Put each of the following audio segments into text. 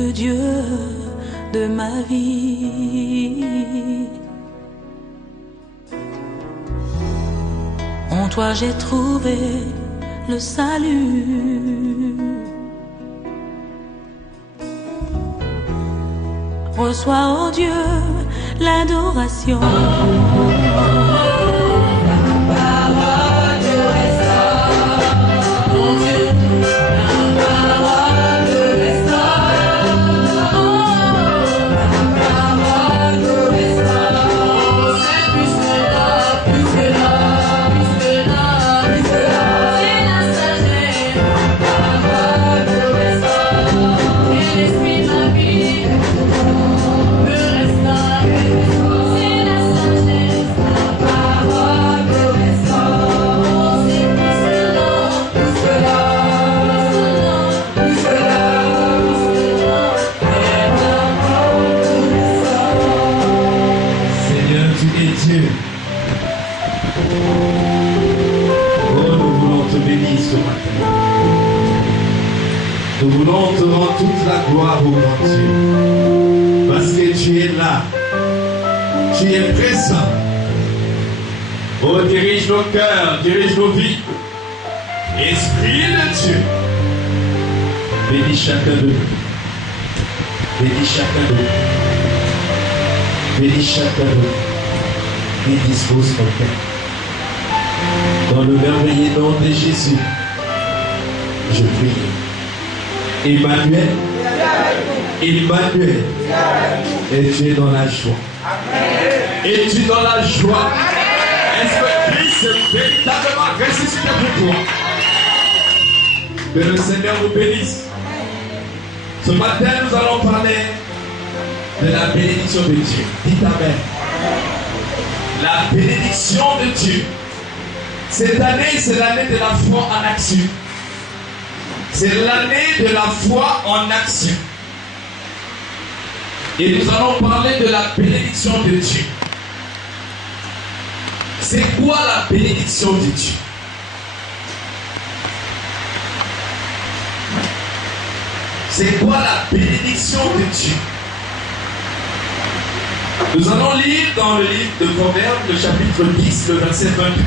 le Dieu de ma vie. En toi j'ai trouvé le salut. Reçois, oh Dieu, l'adoration. Nous voulons te rendre toute la gloire au grand Dieu. Parce que tu es là. Tu es présent. Oh, dirige nos cœurs, dirige nos vies. Esprit de Dieu. Bénis chacun de nous. Bénis chacun de nous. Bénis chacun de nous. Et dispose nos cœurs. Dans le merveilleux nom de Jésus, je prie. Emmanuel, Emmanuel, es-tu dans la joie? Es-tu dans la joie? Est-ce que Christ est véritablement ressuscité pour toi? Que le Seigneur vous bénisse. Ce matin, nous allons parler de la bénédiction de Dieu. Dites Amen. La bénédiction de Dieu. Cette année, c'est l'année de la foi en action. C'est l'année de la foi en action. Et nous allons parler de la bénédiction de Dieu. C'est quoi la bénédiction de Dieu? C'est quoi la bénédiction de Dieu? Nous allons lire dans le livre de Proverbes, le chapitre 10, le verset 22.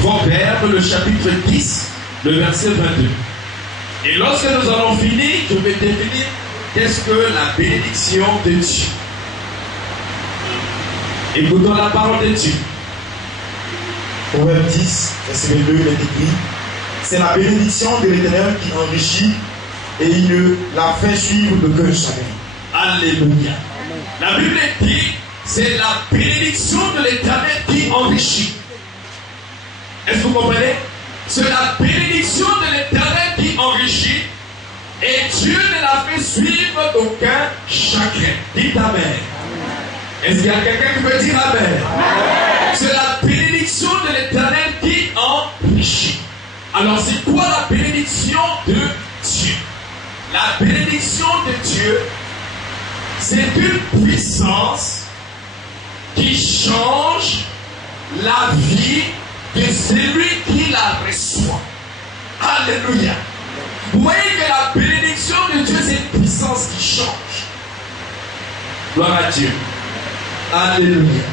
Proverbes, le chapitre 10, le verset 22. Et lorsque nous allons finir, je vais définir qu'est-ce que la bénédiction de Dieu. Écoutons la parole de Dieu. Proverbe 10, verset 22, il est écrit: c'est la bénédiction de l'Éternel qui enrichit et il ne la fait suivre de cœur chagrin. Alléluia. La Bible dit, c'est la bénédiction de l'Éternel qui enrichit. Est-ce que vous comprenez? C'est la bénédiction de l'Éternel qui enrichit et Dieu ne la fait suivre d'aucun chacun. Dites Amen. Est-ce qu'il y a quelqu'un qui peut dire Amen? C'est la bénédiction de l'Éternel qui enrichit. Alors c'est quoi la bénédiction de Dieu? La bénédiction de Dieu, c'est une puissance qui change la vie de celui qui la reçoit. Alléluia. Vous voyez que la bénédiction de Dieu, c'est une puissance qui change. Gloire à Dieu. Alléluia.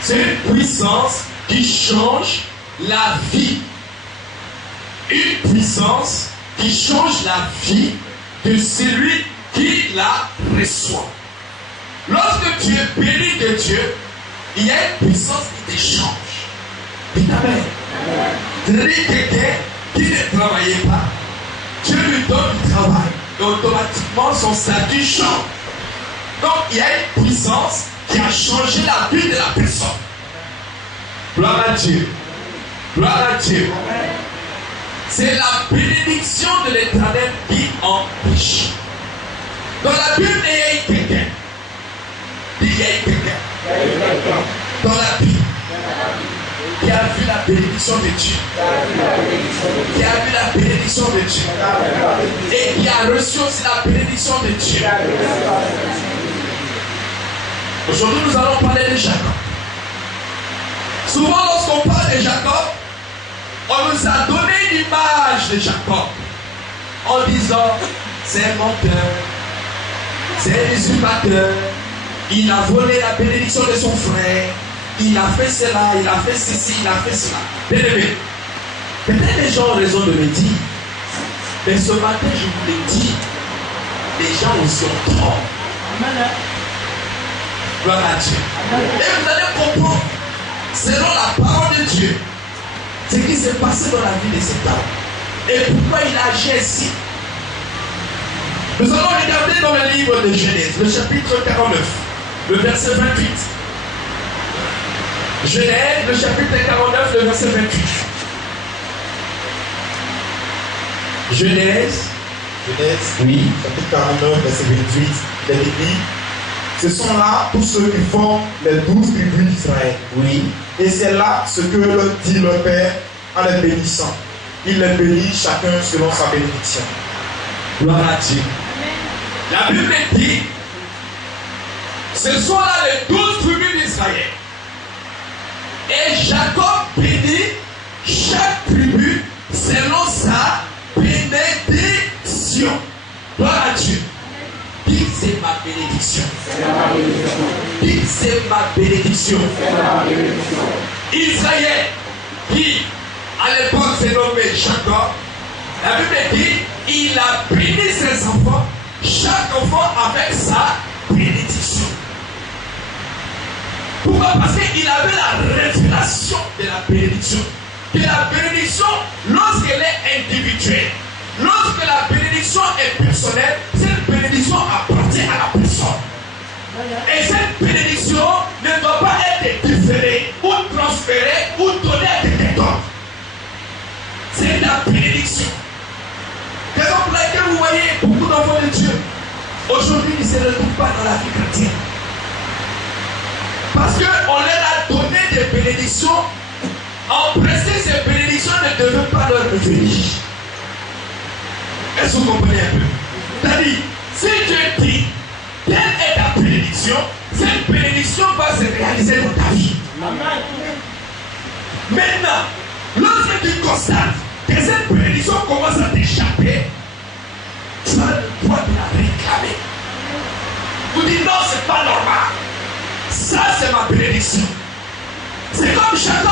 C'est une puissance qui change la vie. Une puissance qui change la vie de celui qui la reçoit. Lorsque tu es béni de Dieu, il y a une puissance qui te change. Amen. C'est-à-dire quelqu'un qui ne travaillait pas, Dieu lui donne du travail et automatiquement son statut change. Donc il y a une puissance qui a changé la vie de la personne. Gloire à Dieu. Gloire à Dieu. C'est la bénédiction de l'Éternel qui enrichit. Dans la Bible, il y a quelqu'un. Il y a quelqu'un. Dans la Bible. Qui a vu la bénédiction de Dieu. Qui a vu la bénédiction de Dieu. Et qui a reçu aussi la bénédiction de Dieu. Aujourd'hui, nous allons parler de Jacob. Souvent, lorsqu'on parle de Jacob, on nous a donné l'image de Jacob. en disant c'est menteur, c'est usurpateur, il a volé la bénédiction de son frère, il a fait cela, il a fait ceci, il a fait cela. Bien aimé, peut-être les gens ont raison de me dire, mais ce matin je vous l'ai dit, les gens aussi ont tort. Gloire à Dieu. Et vous allez comprendre, selon la parole de Dieu, ce qui s'est passé dans la vie de cet homme. Et pourquoi il a agi ainsi. Nous allons regarder dans le livre de Genèse, le chapitre 49, le verset 28. Genèse, le chapitre 49, le verset 28. Genèse, oui, chapitre 49, verset 28, il est écrit, ce sont là tous ceux qui forment les 12 tribus d'Israël. Oui. Et c'est là ce que dit le Père en les bénissant. Il les bénit chacun selon sa bénédiction. Gloire à Dieu. La Bible dit, ce sont là les 12 tribus d'Israël. Et Jacob bénit chaque tribu selon sa bénédiction. Gloire à Dieu. Dis c'est ma bénédiction. Dis c'est ma bénédiction. Israël, qui à l'époque s'est nommé Jacob, la Bible dit, il a béni ses enfants, chaque enfant avec sa bénédiction. Pourquoi? Parce qu'il avait la révélation de la bénédiction. Que la bénédiction, lorsqu'elle est individuelle, lorsque la bénédiction est personnelle, cette bénédiction appartient à la personne. Et cette bénédiction ne doit pas être différée ou transférée ou donnée à quelqu'un d'autre. C'est la bénédiction. Raison pour laquelle vous voyez beaucoup d'enfants de Dieu aujourd'hui ne se retrouvent pas dans la vie chrétienne. Parce qu'on leur a donné des bénédictions. En principe, ces bénédictions ne devaient pas leur revenir. Est-ce que vous comprenez un peu? C'est-à-dire, si Dieu dit quelle est ta bénédiction, cette bénédiction va se réaliser dans ta vie. Maintenant, lorsque tu constates que cette bénédiction commence à t'échapper, tu as le droit de la réclamer. Tu dis non, c'est pas normal. Ça, c'est ma bénédiction. C'est comme Jacob.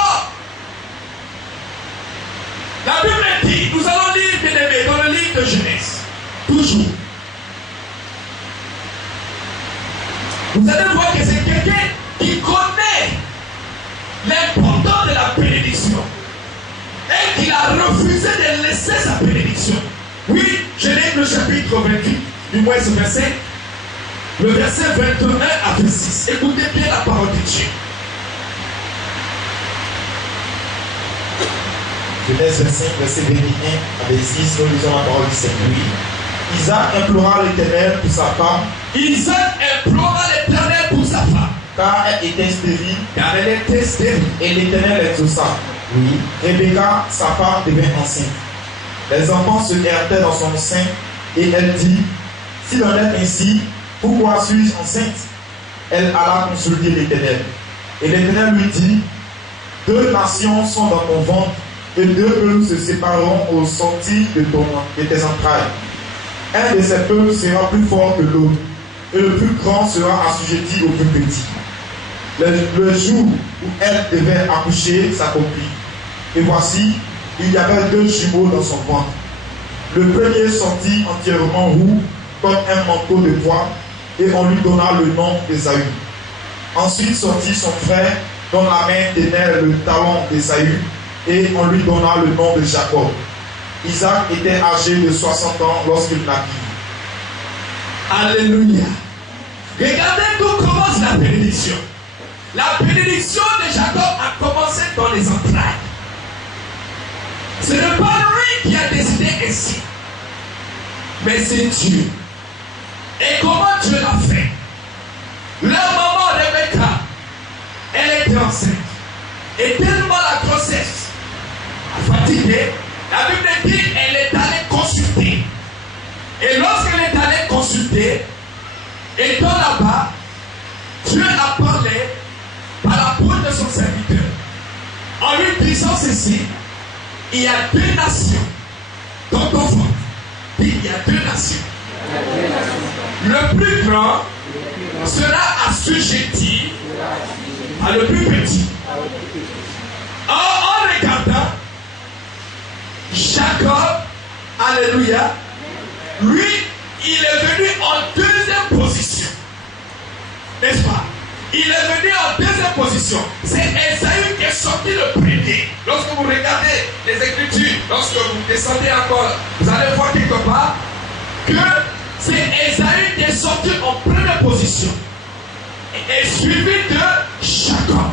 La Bible dit, nous allons lire, bien aimé, dans le livre de Genèse, toujours. Vous allez voir que c'est quelqu'un qui connaît l'importance de la bénédiction et qui a refusé de laisser sa bénédiction. Oui, Genèse le chapitre 28, du moins ce verset, le verset 21 à 26. Écoutez bien la parole de Dieu. Genèse 25, verset 21 à 26, nous lisons la parole du Seigneur. Oui. Isaac implora l'Éternel pour sa femme. Isaac implora l'Éternel pour sa femme. Car elle était stérile. Car elle était stérile. Et l'Éternel l'exauça. Oui. Rebecca, sa femme, devint enceinte. Les enfants se heurtaient dans son sein. Et elle dit, s'il en est ainsi, pourquoi suis-je enceinte? Elle alla consulter l'Éternel. Et l'Éternel lui dit, 2 nations sont dans ton ventre, et 2 peuples se sépareront au sortir de tes entrailles. Un de ces peuples sera plus fort que l'autre, et le plus grand sera assujetti au plus petit. Le jour où elle devait accoucher s'accomplit. Et voici, il y avait 2 jumeaux dans son ventre. Le premier sortit entièrement roux, comme un manteau de poids, et on lui donna le nom d'Ésaü. Ensuite sortit son frère, dont la main tenait le talon d'Ésaü, et on lui donna le nom de Jacob. Isaac était âgé de 60 ans lorsqu'il naquit. Alléluia. Regardez d'où commence la bénédiction. La bénédiction de Jacob a commencé dans les entrailles. Ce n'est pas lui qui a décidé ainsi, mais c'est Dieu. Et comment Dieu l'a fait? Leur maman Rebecca, elle était enceinte. Et tellement la grossesse a fatigué, la Bible dit qu'elle est allée consulter. Et lorsqu'elle est allée consulter, étant là-bas, Dieu a parlé par la bouche de son serviteur, en lui disant ceci: il y a 2 nations dans ton ventre, dit il y a deux nations. Le plus grand sera assujetti à le plus petit. En regardant Jacob, alléluia, lui, il est venu en deuxième position. N'est-ce pas? Il est venu en deuxième position. C'est Ésaü qui est sorti le premier. Lorsque vous regardez les Écritures, lorsque vous descendez encore, vous allez voir quelque part que c'est Ésaü qui est sorti en première position. Et suivi de Jacob.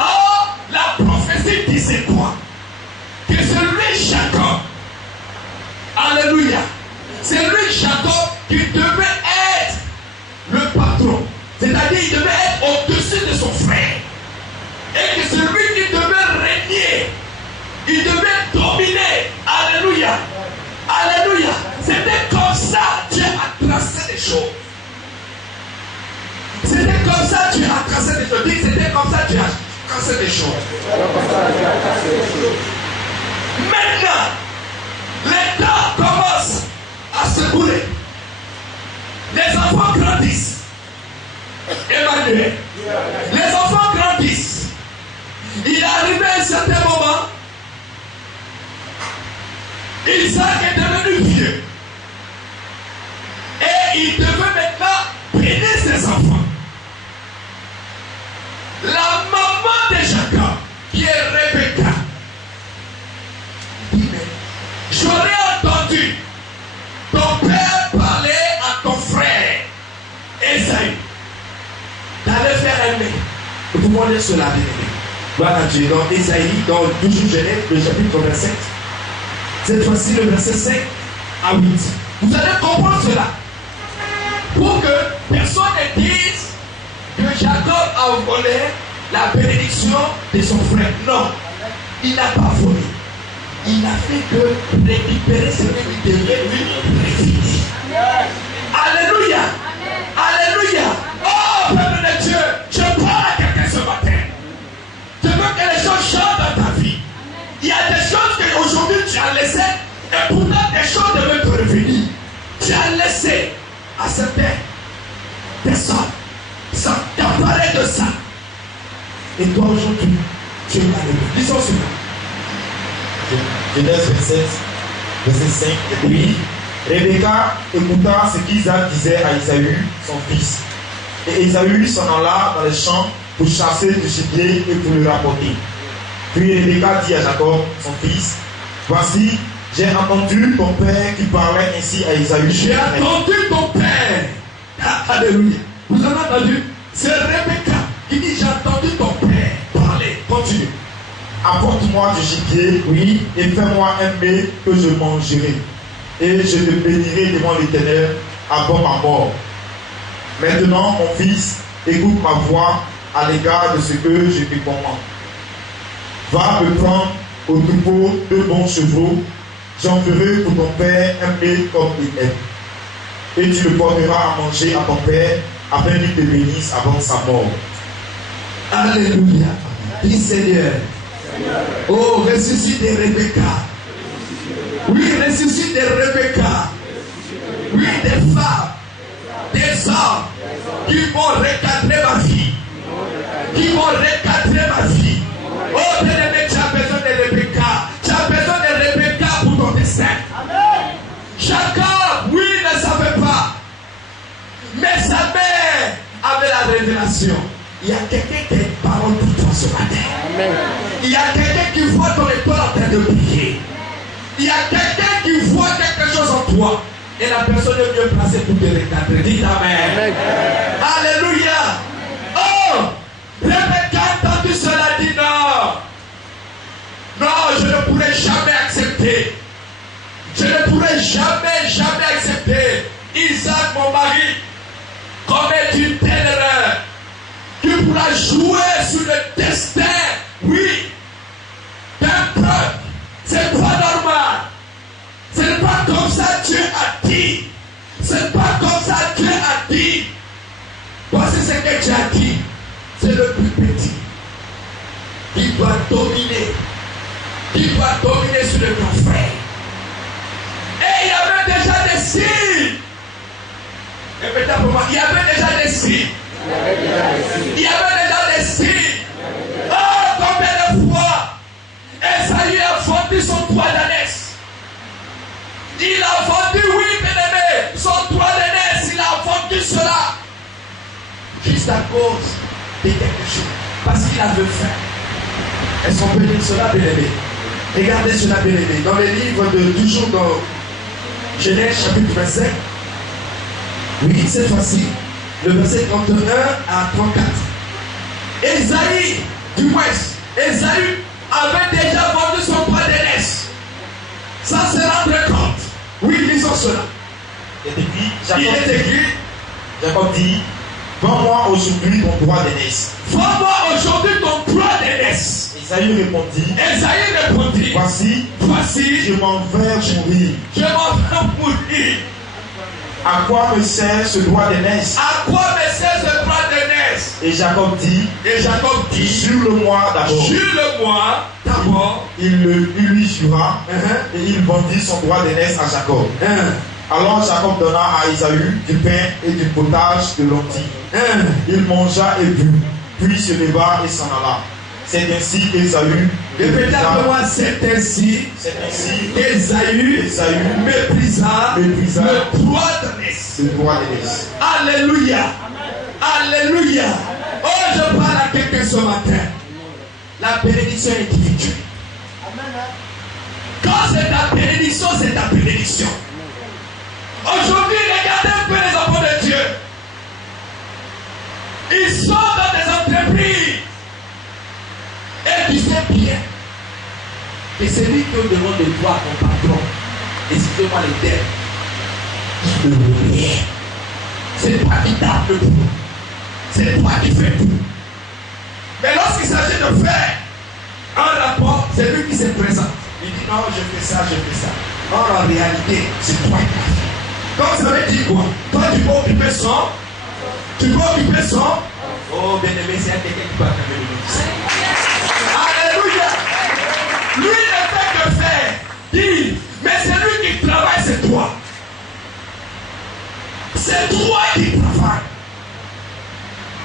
Or, la prophétie disait quoi? Que c'est lui Jacob. Alléluia. C'est lui Jacob qui devait être le patron. C'est-à-dire qu'il devait être au-dessus de son frère. Et que c'est lui qui devait régner. Il devait dominer. Alléluia. Alléluia. C'était comme ça Dieu a tracé les choses. C'était comme ça Dieu a tracé les choses. Dites, c'était comme ça Dieu a tracé les choses. Maintenant, les temps commencent à se couler. Les enfants grandissent. Emmanuel. Les enfants grandissent. Il est arrivé à un certain moment. Isaac est devenu vieux. Et il devait maintenant bénir ses enfants. La maman de Jacob, qui est Rebecca, dit, mais j'aurais entendu ton père parler à ton frère Ésaü d'aller faire aimer. Nous pouvons lire cela, bien aimé. Gloire à Dieu. Dans Ésaïe, dans toujours Genèse, le chapitre 27. Cette fois-ci, le verset 5 à 8. Vous allez comprendre cela. Pour que personne ne dise que Jacob a volé la bénédiction de son frère. Non, il n'a pas volé. Il n'a fait que récupérer ce qu'il devait lui réfléchir. Alléluia. Alléluia. Oh, Père de Dieu, je parle à quelqu'un ce matin. Je veux que les choses changent dans ta vie. Il y a des choses qu'aujourd'hui tu as laissées et pourtant des choses devaient te revenir. Tu as laissé à certaines personnes sans t'emparer de ça. Et toi aujourd'hui, tu es malheureux. Lisons cela. Genèse 27, verset 5. Oui, Rebecca écouta ce qu'Isaac disait à Ésaü, son fils. Et Ésaü s'en alla dans les champs pour chasser du gibier et pour le rapporter. Puis Rebecca dit à Jacob, son fils, voici, j'ai entendu ton père qui parlait ainsi à Ésaü. J'ai entendu ton père. Alléluia. Vous avez entendu? C'est Rebecca qui dit, j'ai entendu ton père parler. Continue. Apporte-moi du gibier, oui, et fais-moi un mets que je mangerai. Et je te bénirai devant l'Éternel avant ma mort. Maintenant, mon fils, écoute ma voix à l'égard de ce que je te commande. Va me prendre au troupeau 2 bons chevaux. J'en ferai pour ton père un mets comme il aime. Et tu le porteras à manger à ton père afin qu'il te bénisse avant sa mort. Alléluia. Dis Seigneur. Oh, ressuscite de Rebecca. Oui, ressuscite de Rebecca. Oui, des femmes, des hommes qui vont recadrer ma vie. Qui vont recadrer ma vie. Oh, bien-aimé, tu as besoin de Rebecca. Tu as besoin de Rebecca pour ton destin. Jacob, oui, ne savait pas. Mais sa mère avait la révélation. Il y a quelqu'un qui a une parole pour toi ce matin. Amen. Il y a quelqu'un qui voit ton étoile en train de briller. Il y a quelqu'un qui voit quelque chose en toi. Et la personne est mieux placée pour te recadrer. Dites Amen. Amen. Alléluia. Oh, Rebecca a entendu cela, dit non. Non, je ne pourrai jamais accepter. Je ne pourrai jamais accepter Isaac, mon mari, commettre une telle erreur qui pourra jouer sur le destin, oui, d'un peuple. C'est pas normal. Ce n'est pas comme ça Dieu a dit. Ce n'est pas comme ça Dieu a dit. Voici ce que Dieu a dit. C'est le plus petit qui doit dominer. Qui doit dominer sur le grand frère. Répétez pour moi. Il y avait déjà des signes. Il y avait déjà des signes. Oh, combien de fois Esaü a vendu son droit d'aînesse. Il a vendu, oui, bien-aimé, son droit d'aînesse. Il a vendu cela. Juste à cause de quelque chose. Parce qu'il avait faim. Est-ce qu'on peut dire cela, bien-aimé? Regardez cela, bien-aimé. Dans les livres de toujours dans Genèse chapitre 25. Oui, cette fois-ci, le verset 31 à 34. Esaü, du moins, Esaü avait déjà vendu son droit d'aînesse. Ça se rendre compte. Oui, lisons cela. Il est écrit, Jacob dit, vends-moi aujourd'hui ton droit d'aînesse. vends-moi aujourd'hui ton droit d'aînesse. Esaü répondit, voici, je m'en vais mourir. Je m'en vais mourir. À quoi me sert ce droit d'aînesse? À quoi me sert ce droit d'aînesse? Et Jacob dit, jure-le-moi d'abord. Jure-le-moi d'abord. Il lui jura, et il vendit son droit d'aînesse à Jacob. Alors Jacob donna à Esaü du pain et du potage de lentilles. Il mangea et but, puis se leva et s'en alla. C'est ainsi qu'Esaü Répétez après moi, c'est ainsi qu'Esaü méprisa le droit d'aînesse. Alléluia. Alléluia. Oh, je parle à quelqu'un ce matin. La bénédiction individuelle. Quand c'est ta bénédiction, c'est ta bénédiction. Aujourd'hui, regardez un peu les enfants de Dieu. Ils sont dans des entreprises. Et tu sais bien que celui qui demande de toi à ton patron, excusez-moi les termes, il ne veut rien. C'est toi qui tapes le bout. C'est toi qui fais tout. Mais lorsqu'il s'agit de faire un rapport, c'est lui qui se présente. Il dit non, je fais ça, je fais ça. Or, en réalité, c'est toi qui l'as fait. Donc ça veut dire quoi? Toi, tu peux occuper son. Tu peux occuper son. Oh, bien aimé, c'est quelqu'un qui peut attraper le monde. Alléluia. Lui ne fait que faire. Dire, mais c'est lui qui travaille, c'est toi. C'est toi qui travaille.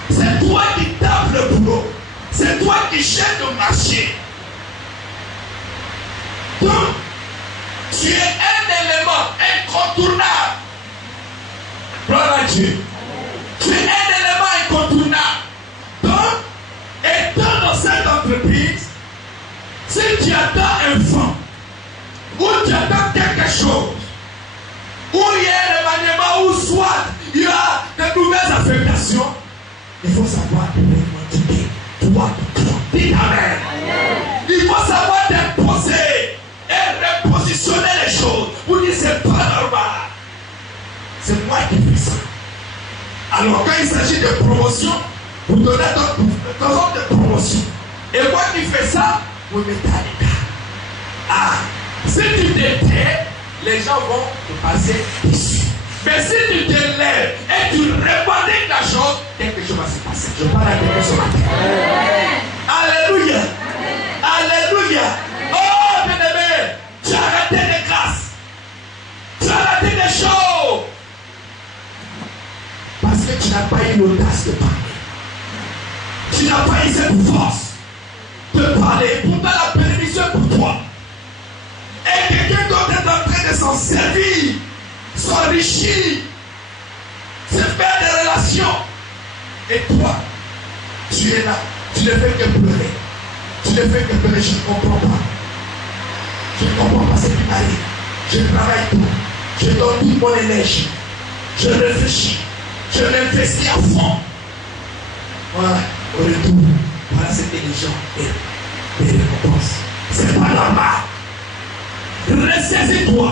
C'est toi qui tapes le boulot. C'est toi qui cherches le marché. Donc, tu es un élément incontournable. Gloire à Dieu. Tu es un élément incontournable. Donc, étant dans cette entreprise, si tu attends un vent, ou tu attends quelque chose, où il y a un remaniement, ou soit il y a de nouvelles affectations, il faut savoir revendiquer toi. Dis Amen. Il faut savoir t'imposer et repositionner les choses pour dire c'est pas normal. C'est moi qui fais ça. Alors quand il s'agit de promotion, vous donnez ton ordre de promotion. Et moi qui fais ça, vous mettez à l'écart. Ah, si tu t'étais, les gens vont te passer dessus. Mais si tu te lèves et tu revendiques la chose, quelque chose va se passer. Je parle à quelqu'un ce matin. Alléluia. Alléluia. Oh, bien-aimé, tu as arrêté des grâces. Tu as arrêté des choses. Parce que tu n'as pas eu l'audace de parler. Tu n'as pas eu cette force de parler. Pourtant, la bénédiction est pour toi. Et quelqu'un d'autre est en train de s'en servir, s'enrichir, se faire des relations. Et toi, tu es là. Tu ne fais que pleurer. Tu ne fais que pleurer. Je ne comprends pas. Je ne comprends pas ce qui m'arrive. Je travaille tout. Je donne toute mon énergie. Je réfléchis. Je m'investis à fond. Voilà, au retour, voilà ce que les gens et les récompenses. C'est pas normal. Ressaisis-toi.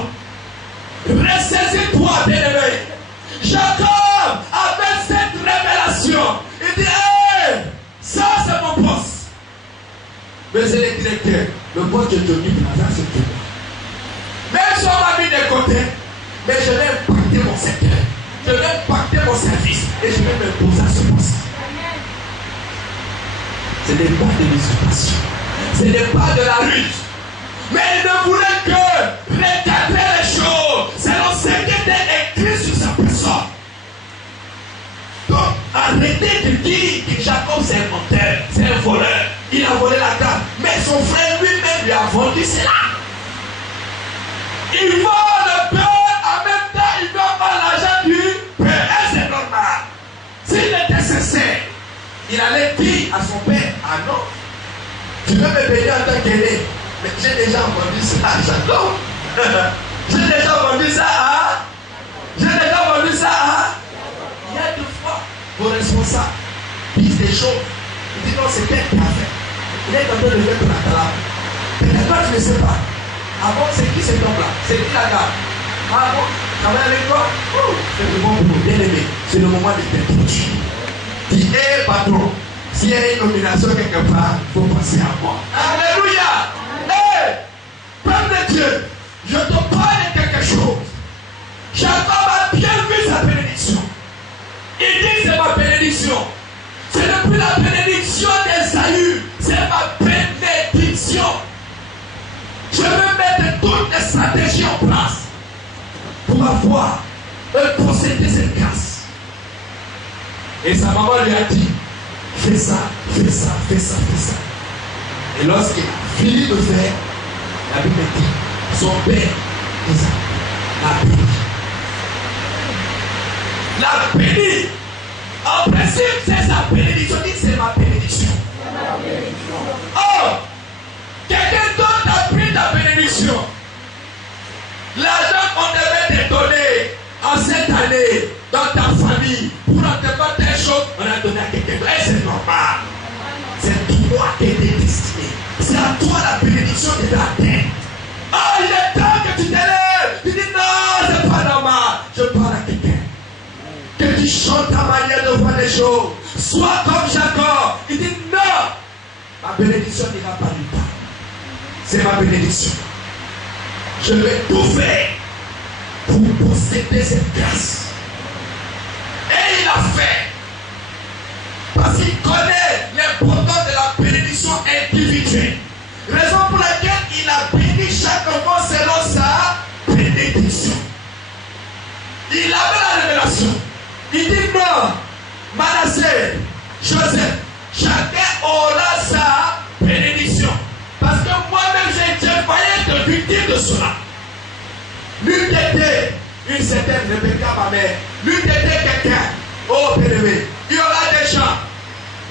Ressaisis-toi, bien-aimé. Jacob avait cette révélation. Il dit, hey, ça c'est mon poste. Mais c'est le directeur. Le poste que je dis, c'est tout. Même si on m'a mis de côté, mais je vais impacter mon secteur. Je vais impacter mon service et je vais m'imposer à ce poste. Ce n'est pas de l'usurpation. Ce n'est pas de la lutte. Mais il ne voulait que regarder les choses selon ce qui était écrit sur sa personne. il a volé la grâce. Mais son frère lui-même lui a vendu cela. Il vole le pain, en même temps il doit avoir l'argent du pain. Et c'est normal. S'il était sincère, il allait dire à son père, ah non, tu veux me payer en tant qu'aîné. Mais j'ai déjà vendu ça à Jacob. J'ai déjà vendu ça à... J'ai déjà vendu ça à... Il y a deux fois, vos responsables disent des choses. Ils disent non, c'est tel qui a fait. Il est en train de mettre la calabre. Mais toi, tu ne sais pas. Ah bon, c'est qui cet homme-là? C'est qui la gare? Ah bon, travaille avec toi? C'est le bon boulot, bien aimé. C'est le moment de t'introduire. Dis, hé patron, s'il y a une nomination quelque part, il faut penser à moi. Alléluia! Hé, peuple de Dieu, je te parle de quelque chose. Jacob a bien vu sa bénédiction. Il dit c'est ma bénédiction. C'est depuis la bénédiction d'Esaü. C'est ma bénédiction. Je veux mettre toutes les stratégies en place pour avoir et posséder cette grâce. Et sa maman lui a dit, fais ça, fais ça, fais ça, fais ça. Et lorsqu'il a fini de faire, la Bible dit, son père, Isaac, l'a béni. La béni. En principe, c'est sa bénédiction. Dit c'est ma bénédiction. Oh! Quelqu'un d'autre a pris ta bénédiction. L'argent qu'on devait te donner en cette année dans ta famille pour entreprendre des choses, on a donné à quelqu'un d'autre. Et c'est normal. C'est toi qui es destiné. C'est à toi la bénédiction de la terre. Ah, il est temps que tu t'élèves. Tu dis non, c'est pas normal. Je parle à quelqu'un. Que tu chantes ta manière de voir les choses. Sois comme Jacob. Il dit non. Ma bénédiction n'ira pas nulle part. C'est ma bénédiction. Je vais tout faire pour posséder cette grâce. Et il a fait. Parce qu'il connaît l'importance de la bénédiction individuelle. Raison pour laquelle il a béni chaque enfant selon sa bénédiction. Il avait la révélation. Il dit non, Manassé, Joseph, chacun aura sa bénédiction. Parce que moi-même j'ai failli être victime de cela. L'une était une certaine Rebecca, ma mère. L'une était quelqu'un, oh bien-aimé. Il y aura des gens,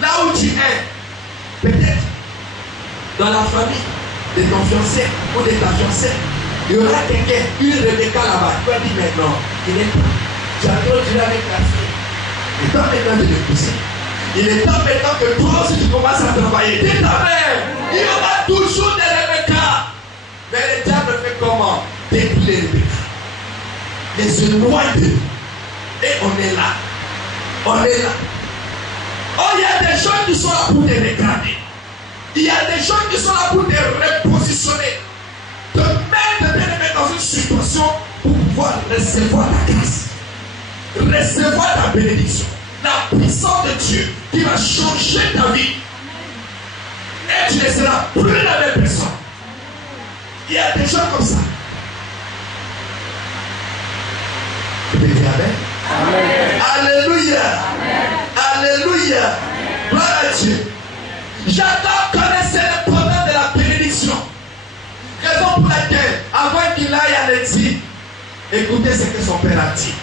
là où tu es, peut-être dans la famille de ton fiancé ou de ta fiancée, il y aura quelqu'un, une Rebecca là-bas. Tu vas dire maintenant, il est temps. J'adore Dieu avec la fille. Il est temps maintenant de l'épouser. Il est temps maintenant que toi aussi tu commences à travailler. Dis ta mère, il y aura toujours des Rebecca. Mais le diable fait comment? Détruire les Rebecca. Les éloigner. Et on est là. On est là. Oh, il y a des gens qui sont là pour te regarder. Il y a des gens qui sont là pour te repositionner. Te mettre dans une situation pour pouvoir recevoir la grâce. Recevoir ta bénédiction. La puissance de Dieu qui va changer ta vie. Et tu ne seras plus la même personne. Il y a des gens comme ça. Tu peux dire amen? Amen. Alléluia. Amen. Alléluia. Gloire à Dieu. Jacob connaissait le problème de la bénédiction. Raison pour laquelle, avant qu'il aille à l'exil, écoutez ce que son père a dit.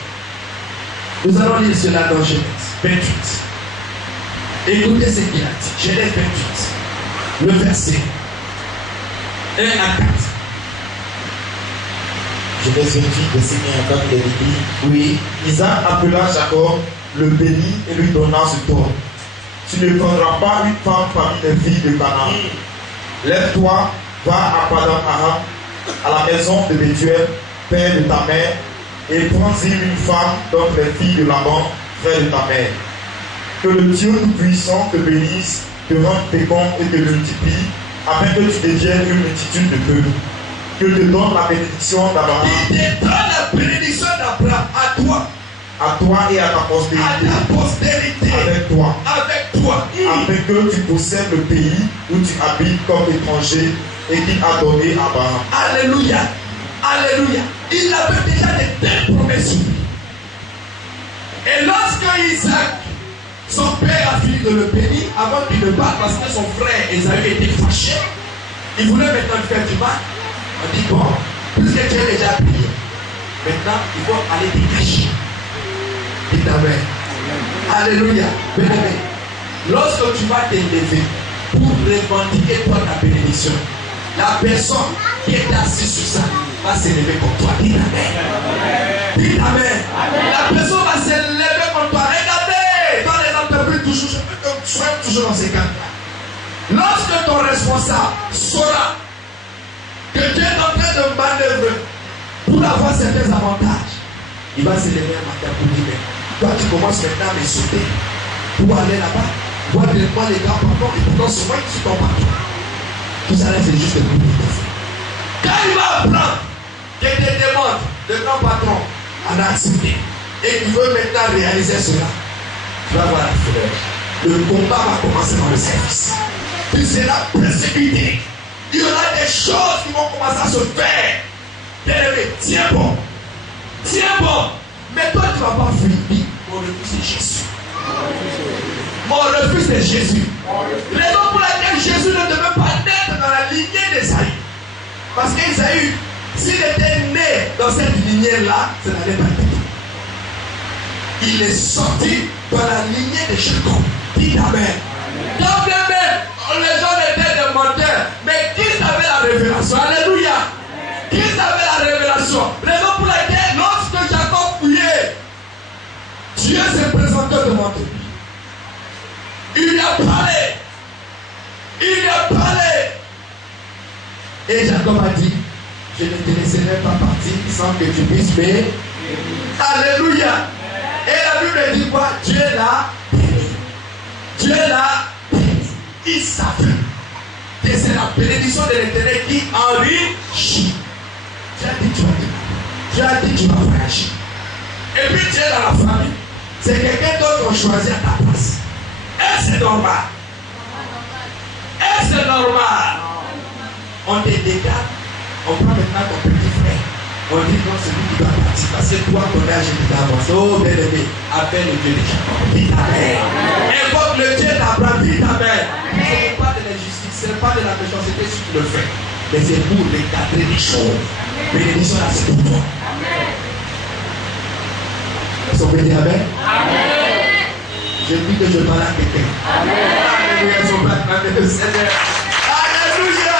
Nous allons lire cela dans Genèse 28. Écoutez ce qu'il a dit. Genèse 28. Le verset 1 à 4. Genèse 28, verset 1 à 4, il est écrit. Oui, Isaac appela Jacob, le bénit et lui donna ce tort. Tu ne prendras pas une femme parmi les filles de Canaan. Lève-toi, va à Padan Aram, à la maison de Bethuel, père de ta mère, et prends-y une femme d'entre les filles de Laban, frère de ta mère. Que le Dieu Tout-Puissant te bénisse, te rende fécond et te multiplie, afin que tu deviennes une multitude de peuples. Que te donne la bénédiction d'Abraham. Il te donne la bénédiction d'Abraham à toi. À toi et à ta postérité. À ta postérité. Avec toi. Avec toi. Afin que tu possèdes le pays où tu habites comme étranger et qu'il a donné à Abraham. Alléluia. Alléluia. Il avait déjà des telles promesses. Et lorsque Isaac Son père a fini de le bénir avant qu'il ne parte parce que son frère Esaü était fâché. Il voulait maintenant faire du mal. On dit bon, puisque tu es déjà prié, maintenant il faut aller te cacher. Dites Amen. Alléluia. Bien-aimé. Lorsque tu vas t'élever pour revendiquer toi ta bénédiction, la personne qui est assise sur ça va s'élever comme toi. Dites Amen. Dites Amen. La personne va s'élever comme toi. Regardez dans les entreprises toujours, toujours dans ces cas. Lorsque ton responsable saura que tu es en train de manœuvrer pour avoir certains avantages, il va se lever un matin pour dire, toi tu commences maintenant à me sauter pour aller là-bas, voir directement les gars pardon, et pourtant c'est moi qui suis ton patron. Tout ça là c'est juste pour tout faire. Quand il va apprendre que te demande de grand patron en activité et qu'il veut maintenant réaliser cela, tu vas voir la fleur. Le combat va commencer dans le service. Tu seras persécuté. Il y aura des choses qui vont commencer à se faire. Bien-aimé, tiens bon. Tiens bon. Mais toi, tu ne vas pas fuir. Mon refus, c'est Jésus. Mon refus, c'est Jésus. Raison pour laquelle Jésus ne devait pas naître dans la lignée d'Esaü. Parce qu'Esaü, s'il était né dans cette lignée-là, ça n'allait pas être. Il est sorti dans la lignée de Jacob. Dites Amen. Quand bien même, les gens étaient des menteurs, mais qui savait la révélation? Alléluia. Qui savait la révélation? Raison pour laquelle, lorsque Jacob fouillait, Dieu s'est présenté devant lui. Il lui a parlé. Il lui a parlé. Et Jacob a dit, je ne te laisserai pas partir sans que tu puisses payer. Alléluia. Et la Bible dit quoi? Dieu l'a béni. Dieu l'a béni. Il savait que c'est la bénédiction de l'Éternel qui enrichit. Dieu a dit tu vas bénir. Dieu a dit tu vas voyager. Et puis tu es dans la famille. C'est quelqu'un d'autre qu'on choisit à ta place. Est-ce que c'est normal? Est-ce que c'est normal? On te dégarde. On prend maintenant ton petit frère. On dit non, c'est lui qui doit partir. Parce que toi, ton âge est avancé. Oh, bien aimé, appelle le Dieu de Jacob. Dites Amen. Invoque le Dieu d'Abraham. Dites Amen. Ce n'est pas de l'injustice, ce n'est pas de la méchanceté si tu le fais. Mais c'est pour recadrer les choses. Bénédiction là, c'est pour toi. Est-ce qu'on peut dire Amen? Je dis que je parle à quelqu'un. Alléluia, son Père, Amen, Seigneur. Alléluia.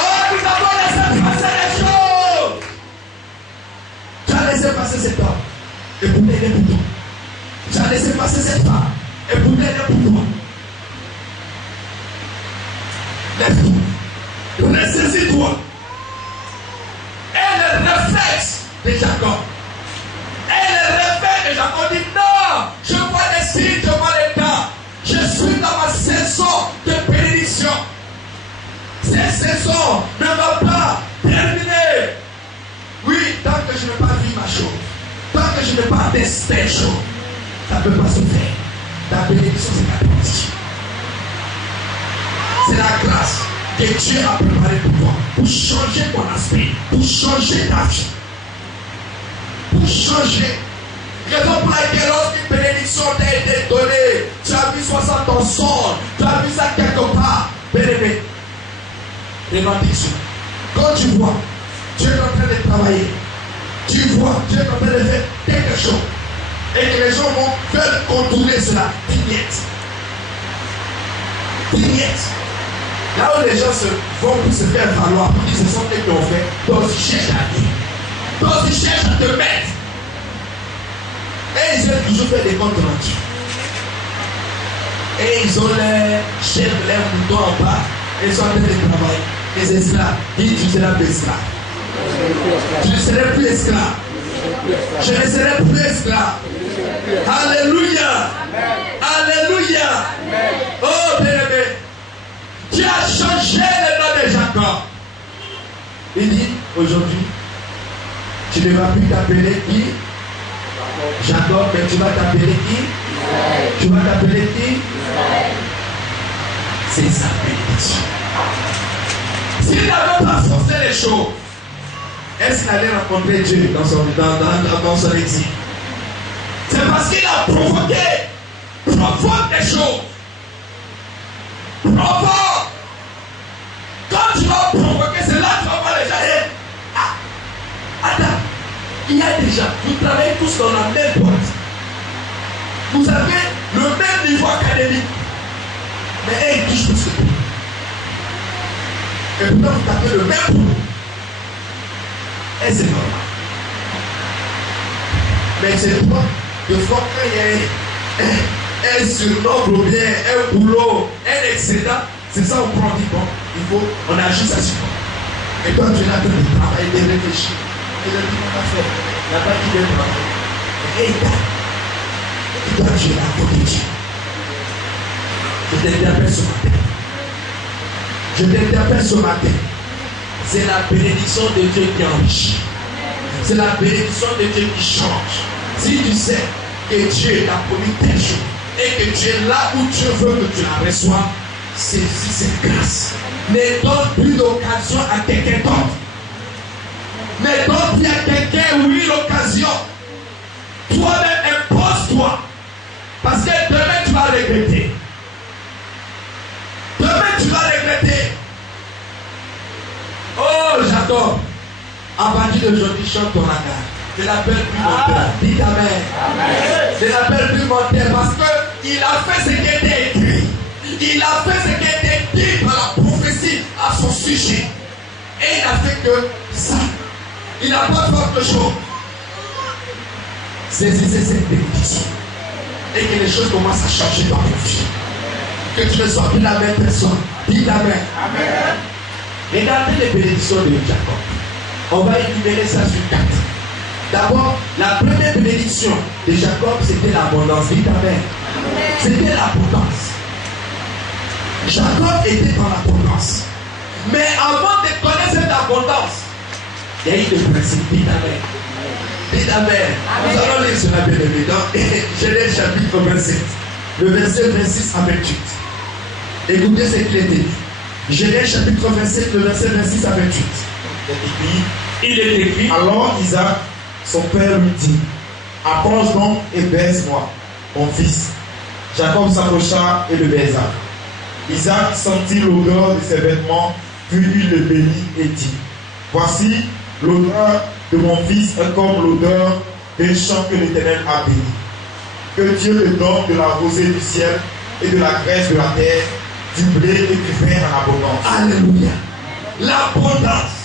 Oh, nous avons laissé passer les choses. Tu as laissé passer cet homme. Et pour t'aider pour toi. Tu as laissé passer cette femme. Et pour t'aider pour toi. Lève-toi. Ressaisis-toi. Et le réflexe de Jacob. Et le réflexe de Jacob dit non. Je vois les signes, je vois les temps. Je suis dans ma saison de bénédiction. Cette saison ne va pas terminer. Oui, tant que je n'ai pas vu ma chose, tant que je n'ai pas testé chose, ça ne peut pas se faire. La bénédiction, c'est la bénédiction. C'est la grâce que Dieu a préparée pour toi, pour changer ton aspect, pour changer ta vie, pour changer. Raison pour laquelle lorsqu'une bénédiction t'a été donnée, tu as vu 60 ton sol, tu as vu ça quelque part, bien-aimé. Revendique. Quand tu vois, tu es en train de travailler, tu vois, tu es en train de faire quelque chose, et que les gens vont faire contourner cela, vignette. Là où les gens vont pour se faire valoir, pour dire ce sont eux qui ont fait, donc ils cherchent à dire, donc ils cherchent à te mettre. Et ils ont toujours fait des comptes rendus. Et ils ont les chefs, les moutons en bas, et ils sont en train de travailler. Les esclaves, dis tu ne seras plus esclave. Tu ne seras plus esclave. Je ne serai plus esclave. Alléluia. Alléluia. Oh bien-aimé, tu as changé le nom de Jacob. Il dit aujourd'hui, tu ne vas plus t'appeler qui? Jacob, mais tu vas t'appeler qui? Tu vas t'appeler qui? C'est sa bénédiction. S'il n'avait pas forcé les choses, est-ce qu'il allait rencontrer Dieu dans son exil? C'est parce qu'il a provoqué provoque des choses. Provoque. Quand tu vas provoquer, c'est là que tu vas voir les gens. Attends, il y a des gens, vous travaillez tous dans la même boîte. Vous avez le même niveau académique. Mais ils touchent plus que vous. Et pourtant, vous tapez le même boulot. Et c'est normal. Mais c'est toi, de fois qu'il y a un surnombre ou bien un boulot, un excédent, c'est ça on prend dit bon, on agit ça sur toi. Et toi tu es là en train de travailler, de réfléchir. Et le dit qu'on va faire, il n'y a pas qui vient travailler. Et toi tu es là à côté de Dieu. Je t'interpelle ce matin. Je t'interpelle ce matin. C'est la bénédiction de Dieu qui enrichit. C'est la bénédiction de Dieu qui change. Si tu sais que Dieu t'a promis telle chose et que tu es là où Dieu veut que tu la reçoives, saisis cette grâce. Ne donne plus d'occasion à quelqu'un d'autre. Ne donne plus à quelqu'un, oui, l'occasion. Toi-même, impose-toi. Parce que demain, tu vas regretter. Demain, tu vas regretter. Oh, j'adore. À partir d'aujourd'hui, chante ton regard. Je l'appelle plus mon père. Dis amen. Je l'appelle plus mon père parce qu'il a fait ce qui était écrit. Il a fait ce qui était dit par la prophétie à son sujet. Et il a fait que ça. Il n'a pas fait autre chose. Saisissez cette bénédiction. Et que les choses commencent à changer dans ta vie. Que tu ne sois plus la même personne. Dis amen. Regardez les bénédictions de Jacob. On va énumérer ça sur 4. D'abord, la première bénédiction de Jacob, c'était l'abondance. Dis amen. C'était l'abondance. Jacob était dans l'abondance. Mais avant de connaître cette abondance, il y a eu des principes. Dis amen. Dis amen. Nous allons lire cela bien évidemment dans Genèse chapitre 27, le verset 26 à 28. Écoutez ce qu'il est dit. Genèse chapitre 27, le verset 26 à 28. Il est écrit. Alors Isaac, son père, lui dit: approche donc et baise-moi, mon fils. Jacob s'approcha et le baisa. Isaac sentit l'odeur de ses vêtements, puis il le bénit et dit: voici, l'odeur de mon fils est comme l'odeur d'un champ que l'Éternel a béni. Que Dieu te donne de la rosée du ciel et de la graisse de la terre, du blé et du vin en abondance. Alléluia. L'abondance.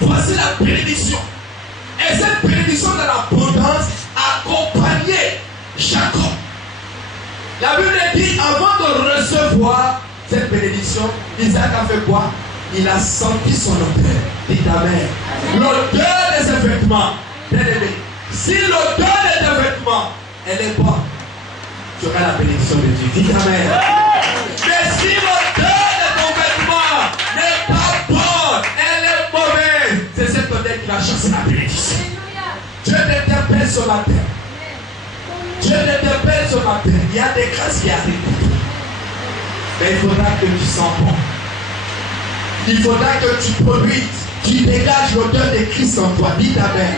Voici la bénédiction. Et cette bénédiction de l'abondance accompagnait Jacob. La Bible dit, avant de recevoir cette bénédiction, Isaac a fait quoi? Il a senti son odeur. Dit amen. L'odeur de ses vêtements. Bien aimé. Si l'odeur de tes vêtements, elle est bonne, tu auras la bénédiction de Dieu. Dit amen. Mais si l'odeur de ton vêtement n'est pas bonne, elle est mauvaise, c'est cette odeur qui va chasser la bénédiction. Dieu t'interpelle ce matin. Dieu t'interpelle ce matin. Il y a des grâces qui arrivent pour toi. Mais il faudra que tu sens bon. Il faudra que tu produises, tu dégages l'odeur de Christ en toi. Dis amen.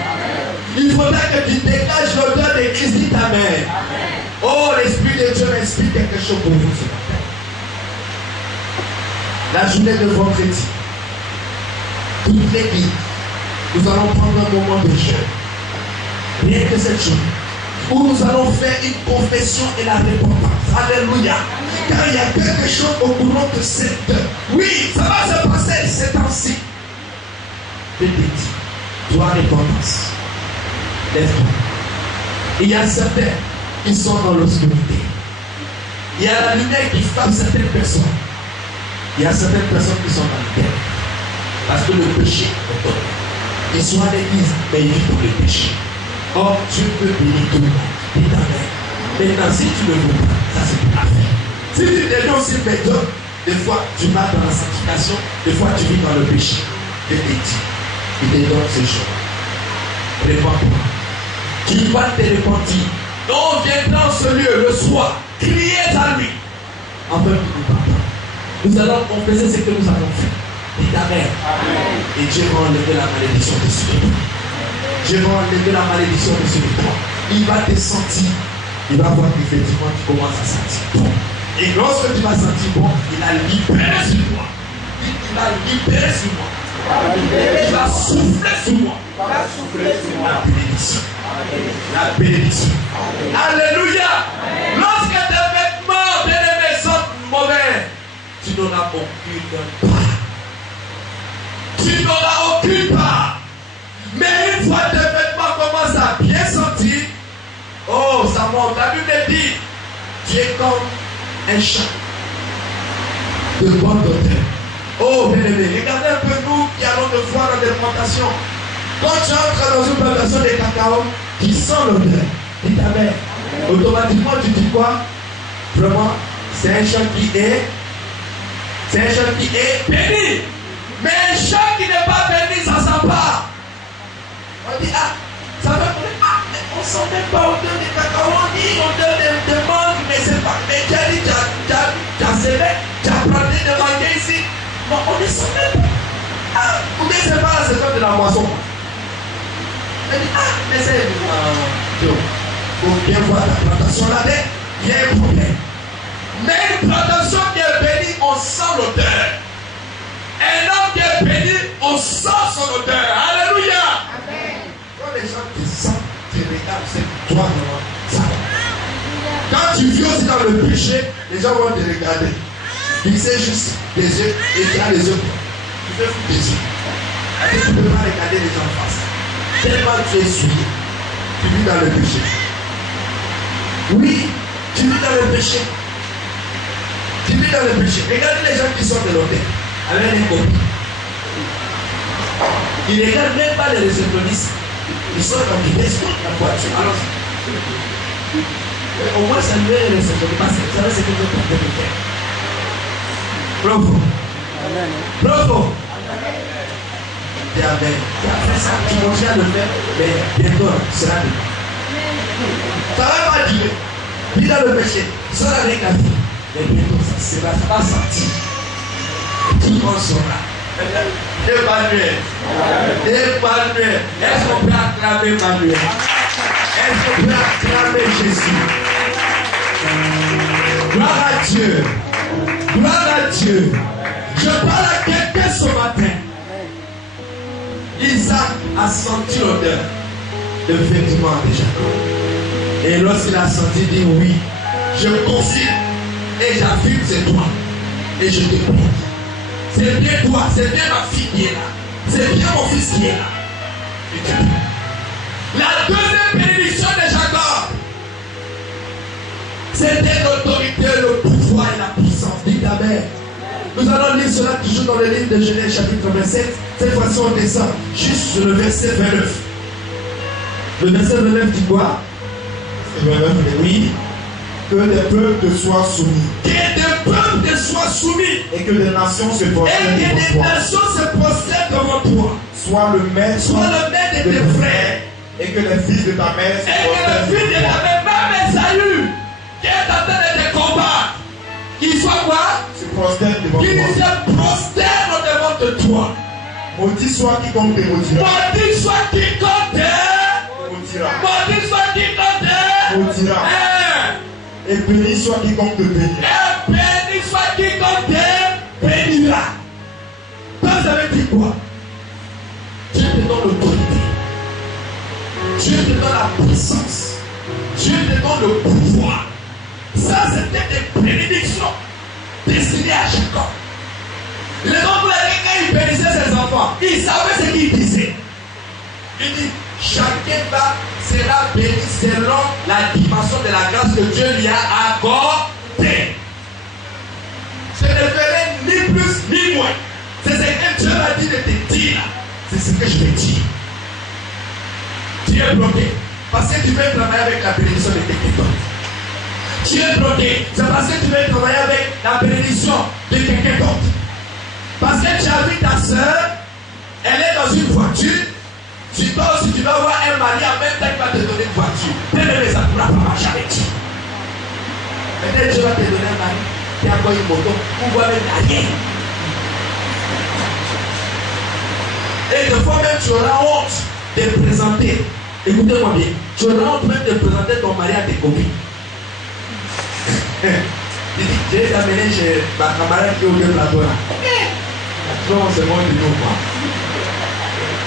Il faudra que tu dégages l'odeur de Christ. Dis amen. Oh, l'Esprit de Dieu m'explique quelque chose pour vous ce matin. La journée de vendredi, toute l'église, nous allons prendre un moment de jeûne. Rien que cette journée, où nous allons faire une confession et la repentance. Alléluia. Car il y a quelque chose au courant de cette heure. Oui, ça va se passer ces temps-ci. Je te dis, toi repentance. Lève-toi. Il y a certains qui sont dans l'obscurité. Il y a la lumière qui frappe certaines personnes. Il y a certaines personnes qui sont dans le terre. Parce que le péché est tombé. Ils sont à l'église, mais ils vivent dans le péché. Or, Dieu peut bénir tout le monde. Dis amen. Maintenant, si tu ne veux pas, ça c'est pour la faire. Si tu deviens aussi méthode, des fois tu vas dans la sanctification, des fois tu vis dans le péché. Je te dis, il te donne ces choses. Réponds-toi. Tu vas te repentir. Donc, viens dans ce lieu le soir, criez à lui. Enfin, nous pardonne. Nous allons confesser ce que nous avons fait. Dis amen. Et Dieu va enlever la malédiction de ce toi. Dieu va enlever la malédiction de ce toi. Il va te sentir il va voir qu'effectivement tu commences à sentir bon. Et lorsque tu vas sentir bon, il a libéré sur toi. Il a libéré sur moi. Il va souffler sur moi. La bénédiction. La bénédiction. Alléluia. Lorsque tes vêtements bien-aimés sont mauvais, tu n'auras aucune part. Tu n'auras aucune part. Mais une fois tes vêtements commencent à bien sentir, oh, ça monte. La Bible dit, tu es comme un champ de bonne odeur. Oh, bien-aimé, regardez un peu nous qui allons te voir dans des plantations. Quand tu entres dans une plantation de cacao qui sent l'odeur, dis ta mère, automatiquement tu dis quoi? Vraiment, c'est un champ qui est béni. Mais un champ qui n'est pas béni, ça sent pas. On dit, ah, ça va pour on sent même pas odeur de cacao, on dit odeur de mangue, mais c'est pas. Mais tu as dit, tu as semé, tu as planté de mangue ici. Non, on ne sent même pas. Ah, ou bien c'est pas la saison de la moisson. Elle dit, ah, mais c'est. Il faut bien voir la plantation là-dedans, il y a un problème. Mais une plantation qui est bénie, on sent l'odeur. Un homme qui est béni, on sent son odeur. Alléluia. Amen. Quand les gens te sentent, tu regardes, c'est toi devant ça. Quand tu vis aussi dans le péché, les gens vont te regarder. Fixer juste les yeux et tu as les yeux. Tu fais foutre des yeux. Tu ne peux pas regarder les gens en face. Tellement tu es souillé. Tu vis dans le péché. Oui, tu vis dans le péché. Tu vis dans le péché. Regardez les gens qui sortent de l'hôtel avec les copines. Ils ne regardent même pas les réceptionnistes. Ils sont dans le péché, la voiture. Alors, au moins ça ne veut les réceptionnistes. Parce que vous savez ce que vous êtes en train de faire. Bravo. Bravo. Et après ça, tu continues à le faire, mais bientôt, tu seras libre. Ça ne va pas durer. Vis dans le péché, tu seras avec la vie. Mais bientôt, ça va sortir. Tout le monde sera. Emmanuel. Emmanuel. Est-ce qu'on peut acclamer Emmanuel? Est-ce qu'on peut acclamer Jésus? Gloire à Dieu. Gloire à Dieu. Je parle à quelqu'un ce matin. Isaac a senti l'odeur de vêtements de Jacob. Et lorsqu'il a senti, il dit oui, je confirme et j'affirme c'est toi. Et je te prie. C'est bien toi, c'est bien ma fille qui est là. C'est bien mon fils qui est là. Et tu prie. La deuxième bénédiction de Jacob, c'était l'autorité, le pouvoir et la puissance. Dis ta mère. Nous allons lire cela toujours dans le livre de Genèse chapitre 27. Cette fois-ci on descend juste sur le verset 29. Le verset 29 dit quoi? Oui. Que des peuples te soient soumis. Que des peuples te soient soumis. Et que des nations se prosternent devant toi. Et que des nations se prosternent devant toi. Sois le maître de tes frères. Et que les fils de ta mère se prosternent. Et que les fils de ta mère, même Esaü, qui est en train de te combattre, qu'ils soient quoi? Se prosternent devant toi. Qu'ils se prosternent devant de toi. Maudit soit quiconque te maudira. Maudit soit quiconque te maudira. Maudit soit quiconque te maudira. Et béni soit quiconque te bénira. Et béni soit quiconque te bénira. Donc ça veut dire quoi? Dieu te donne l'autorité. Dieu te donne la puissance. Dieu te donne le pouvoir. Ça c'était des bénédictions destinées à Jacob. Les hommes, quand il bénissait ses enfants, il savait ce qu'il disait. Il dit, chacun sera béni selon la dimension de la grâce que Dieu lui a accordée. Je ne ferai ni plus ni moins. C'est ce que Dieu m'a dit de te dire. C'est ce que je te dis. Tu es bloqué parce que tu veux travailler avec la bénédiction de quelqu'un d'autre. Tu es bloqué, c'est parce que tu veux travailler avec la bénédiction de quelqu'un d'autre. Parce que tu as vu ta soeur, elle est dans une voiture. Tu dois aussi, tu vas voir un mari en même temps qu'il va te donner une voiture. Bien-aimé, ça ne pourra pas marcher avec toi. Peut-être Dieu va te donner un mari qui a encore une moto pour voir même rien. Et des fois même tu auras honte de présenter. Écoutez-moi bien. Tu auras honte même de présenter ton mari à tes copines. Il dit, j'ai amené chez ma camarade qui est au deux plateaux là. Non, c'est bon de nous quoi.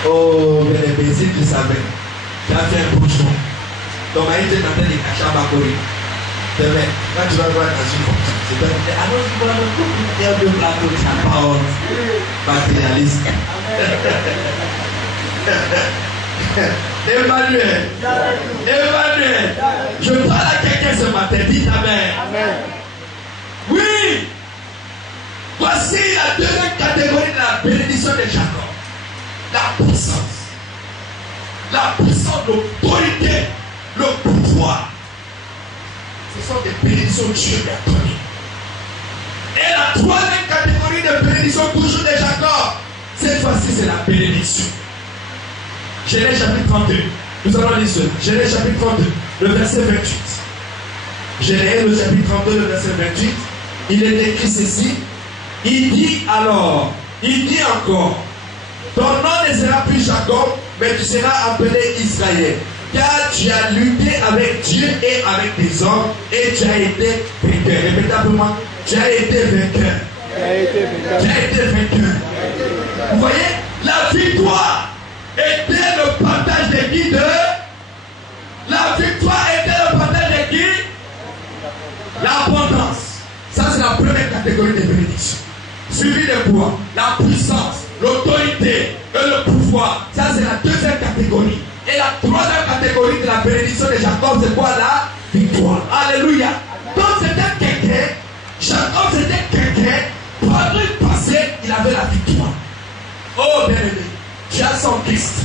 Oh, mais les baiser, tu savais. Tu as fait un bouchon. Ton mari était en train de cacher à ma corée. C'est vrai, quand tu vas voir dans une fonction, c'est vrai. Alors, tu vas voir il y a deux plateaux, tu n'as pas honte. Matérialiste. Emmanuel. Emmanuel. Je parle à quelqu'un ce matin, dis Amen. Oui. Voici la deuxième catégorie de la bénédiction de Jacob. La puissance. La puissance, l'autorité, le pouvoir. Ce sont des bénédictions que Dieu lui a données. Et la troisième catégorie de bénédiction toujours de Jacob, cette fois-ci c'est la bénédiction. Genèse chapitre 32. Nous allons lire cela. Genèse chapitre 32, le verset 28. Genèse le chapitre 32, le verset 28. Il est écrit ceci. Il dit encore, ton nom ne sera plus Jacob, mais tu seras appelé Israël. Car tu as lutté avec Dieu et avec des hommes, et tu as été vainqueur. Répétez pour moi, tu as été vainqueur. Tu as été vainqueur. Vous voyez, la victoire était le partage de qui? La victoire était le partage de qui? L'abondance. Ça c'est la première catégorie de bénédiction. Suivi de quoi? La puissance, l'autorité et le pouvoir. Ça c'est la deuxième catégorie. Et la troisième catégorie de la bénédiction de Jacob, c'est quoi? La victoire. Alléluia. Donc c'était quelqu'un, Jacob c'était quelqu'un, pendant le passé, il avait la victoire. Oh bien aimé, tu as son Christ.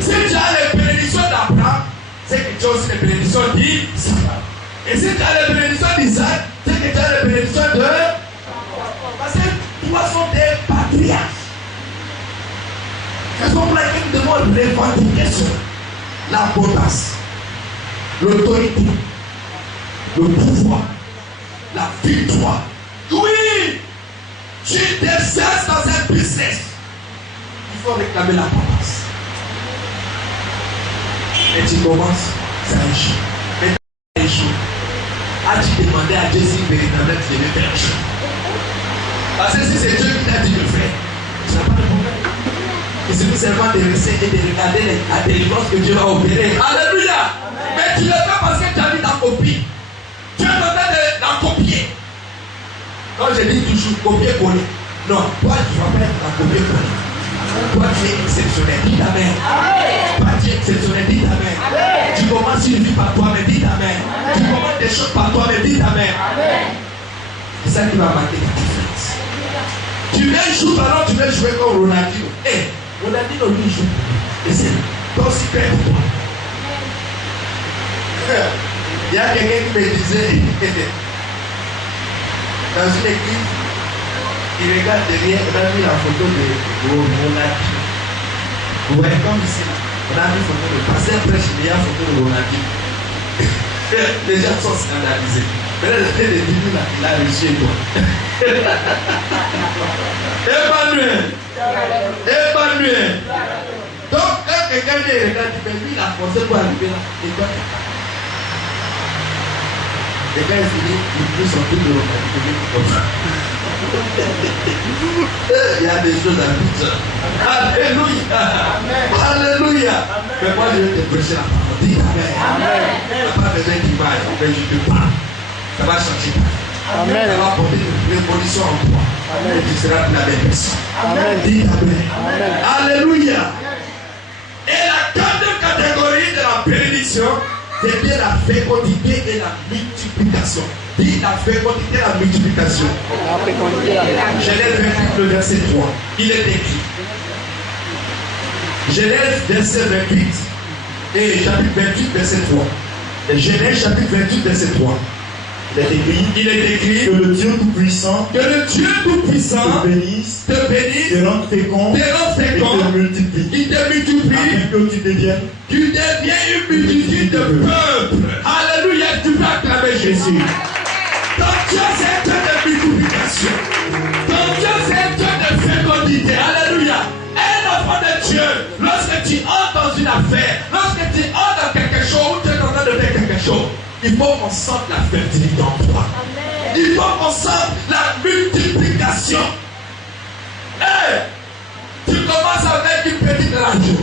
Si tu as les bénédictions d'Abraham, c'est que tu as aussi les bénédictions d'Isaac. Et si tu as les bénédictions d'Isaac, c'est que tu as les bénédictions de... Parce que toi sont des patriarches. C'est comme là qu'il demande revendiquer cela. L'abondance, l'autorité, le pouvoir, la victoire. Oui, tu t'exerces dans un business. Il faut réclamer l'abondance. Et tu commences, ça échoue. Mais ça échoue. As-tu demandé à Dieu si véritablement tu devais faire un choix? Parce que si c'est Dieu qui t'a dit de le faire, tu n'as pas de problème. Il suffit seulement de rester et de regarder la délivrance que Dieu va opérer. Alléluia. Mais tu le fais parce que tu as mis ta copie. Tu es en train de la copier. Quand je dis toujours copier-coller. Non, toi tu vas pas être la copier-coller. Toi tu es exceptionnel. Dis Amen. Toi tu es exceptionnel. Dis Amen. Tu commences une vie par toi, mais dis Amen. Tu commences des choses par toi, mais dis Amen. C'est ça qui va marquer ta différence. Tu viens jouer, alors tu viens jouer comme Ronaldinho. Ronaldinho lui joue. Et c'est aussi clair pour toi. Il y a quelqu'un qui me disait, dans une église, il regarde derrière, on a mis la photo de Ronaldinho. Vous voyez comme ici, on a mis la photo de pasteur prêche, il y a la photo de Ronaldinho. Les gens sont scandalisés. Mais là, le fait de dire là, il a réussi quoi. Emmanuel. Donc, quand quelqu'un vient regarder, lui, il a forcé pour arriver là. Et toi, et quand il finit, il prit son truc de Ronaldinho comme ça. Il y a des choses à dire. Alléluia. Alléluia. Mais moi, je vais te prêcher la parole. Dis Amen. Tu n'as pas besoin d'image, mais je te parle. Ça va changer ta vie. Amen. Ça va porter une révolution en toi. Amen. Et tu seras la même personne. Amen. Dis Amen. Amen. Alléluia. Et la quatrième catégorie de la bénédiction, c'est bien la fécondité et la multiplication. Dis la fécondité et la multiplication. Genèse 28, le verset 3. Il est écrit. Genèse verset 28 et chapitre 28, verset 3. Genèse chapitre 28, verset 3. Il est écrit que le Dieu Tout-Puissant te bénisse, te rende fécond, et te multiplie. Il te multiplie. Afin que tu deviens une multitude de peuples. Alléluia, tu peux acclamer Jésus. Ton Dieu c'est un Dieu de multiplication. Ton Dieu c'est un Dieu de fécondité. Alléluia. Un enfant de Dieu, lorsque tu entres dans une affaire, lorsque tu entres dans quelque chose, tu es en train de faire quelque chose, il faut qu'on sente la fertilité en toi. Il faut qu'on sente la multiplication. Hey, tu commences avec une petite radio.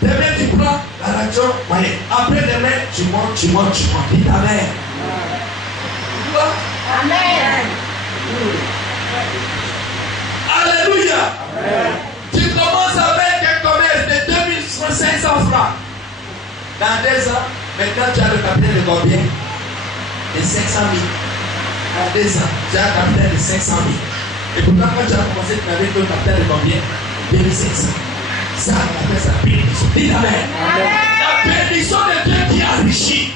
Demain, tu prends la radio moyenne. Après demain, tu montes. Dis Amen. Tu vois? Amen. Alléluia. Amen. Tu commences avec un commerce de 2500 francs. Dans 2 ans, maintenant tu as le capital de combien? De 500 000. Dans 2 ans, tu as un capital de 500 000. Et pourtant, quand tu as commencé, tu avais le capital de combien? 2500. Ça, on appelle ça bénédiction. Dis Amen. La bénédiction de Dieu qui enrichit.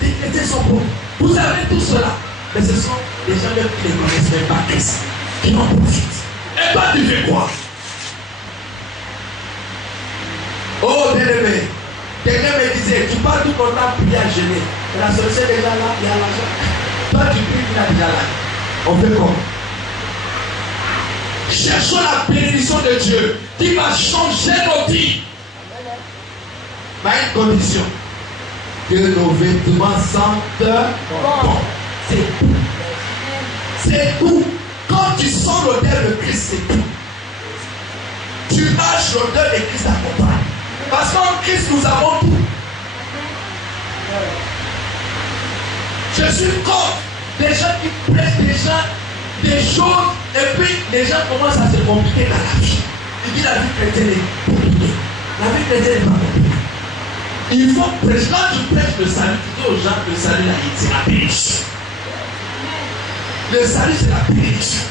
Les chrétiens sont pauvres. Vous avez tout cela. Mais ce sont des gens qui ne connaissent même pas Christ, qui en profitent. Et toi, tu fais quoi? Oh, bien-aimé. Quelqu'un me disait, tu parles tout ton temps prier à jeûner. La solution est déjà là, il y a l'argent. Toi, tu pries, il y a déjà là. On fait quoi? Cherchons la bénédiction de Dieu qui va changer nos vies. Mais une condition, que nos vêtements sentent bon. C'est tout. C'est tout. Quand tu sens l'odeur de Christ, c'est tout. Tu marches, l'odeur de Christ t'accompagne. Parce qu'en Christ, nous avons tout. Je suis contre des gens qui prêtent des choses et puis les gens commencent à se compliquer dans la vie. Il dit la vie chrétienne est compliquée. La vie chrétienne n'est pas compliquée. Il faut prêcher. Quand tu prêches le salut, tu dis aux gens que le salut là, c'est la bénédiction. Le salut, c'est la bénédiction.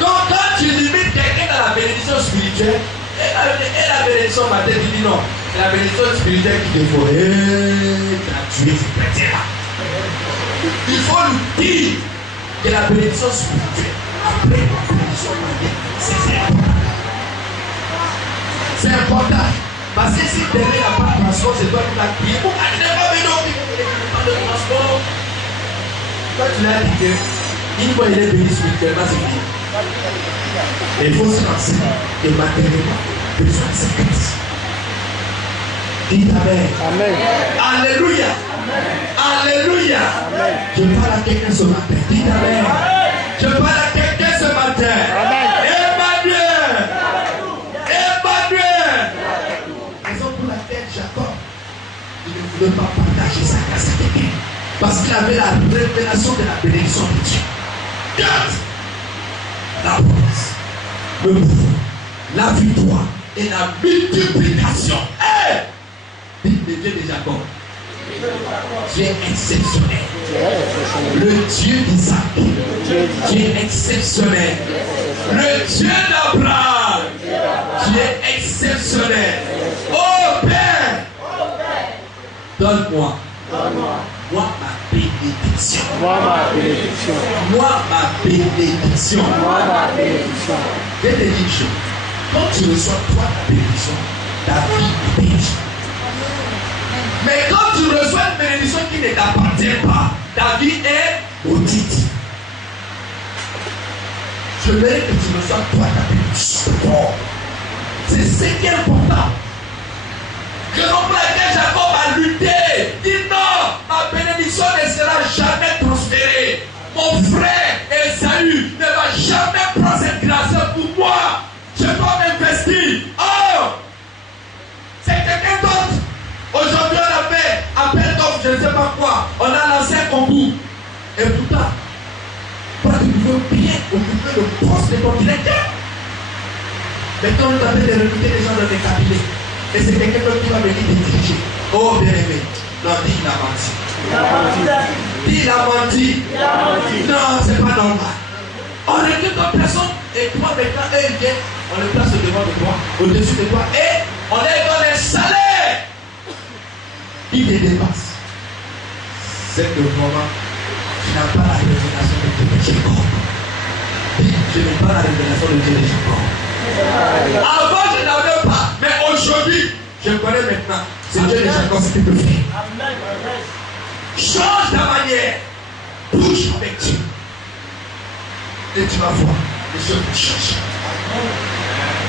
Donc quand tu limites quelqu'un dans la bénédiction spirituelle, et la bénédiction matérielle, tu dis non, c'est la bénédiction spirituelle qui te faut. Tu as tué ce chrétien-là. Il faut lui dire que la bénédiction spirituelle, après la bénédiction matérielle, c'est important. C'est important. Parce que si tu n'as pas de transport, c'est toi qui l'as prié. Pourquoi tu n'es pas venu au pas de transport? Toi tu l'as dit qu'une fois il est béni spirituellement, c'est fini. Et il faut se lancer et matériellement besoin de sacrifice. Dis Amen. Amen. Alléluia. Amen. Alléluia. Amen. Je parle à quelqu'un ce matin. Dis Amen. Je parle à quelqu'un ce matin. Amen. Emmanuel. Emmanuel. Raison pour laquelle Jacob il ne voulait pas partager sa grâce à quelqu'un. Parce qu'il avait la révélation de la bénédiction de Dieu. Garde la promesse, le pouvoir, la victoire et la multiplication. Hey! Dites le Dieu de Jacob. Dieu est exceptionnel. Le Dieu d'Isaac. Dieu est exceptionnel. Le Dieu d'Abraham. Dieu est exceptionnel. Oh Père, donne-moi. Moi ma bénédiction. Moi ma bénédiction. Moi ma bénédiction. Moi ma bénédiction. Je te dis une chose. Quand tu reçois toi ta bénédiction, ta vie est bénédiction. Mais quand tu reçois une bénédiction qui ne t'appartient pas, ta vie est maudite. Je veux que tu reçois toi ta bénédiction. C'est ce qui est important. Raison pour laquelle Jacob a lutté. Dit non, ma bénédiction ne sera jamais transférée. Mon frère Esaü ne va jamais prendre cette grâce pour moi. Je dois m'investir. Oh, c'est quelqu'un d'autre. Aujourd'hui on appelle appel d'offres, je ne sais pas quoi. On a lancé un concours. Et pourtant, toi tu veux bien occuper le poste de ton directeur. Maintenant on t'appelle de recruter les gens dans des cabinets. Et c'est quelqu'un d'autre qui va venir te diriger. Oh bien-aimé. Non, dis il a menti. Dis il a menti. Non, c'est pas normal. On recrute une personne et toi maintenant, elle vient, on le place devant de toi, au-dessus de toi, et on leur donne un salaire. Il te dépasse. C'est que vraiment, tu n'as pas la révélation de Dieu de Jacob. Dis, je n'ai pas la révélation de Dieu de Jacob. Avant, je n'avais pas, mais aujourd'hui, je connais maintenant. C'est Dieu de Jacob qui peut faire. Change ta manière. Bouge avec Dieu. Et tu vas voir, les choses vont changer.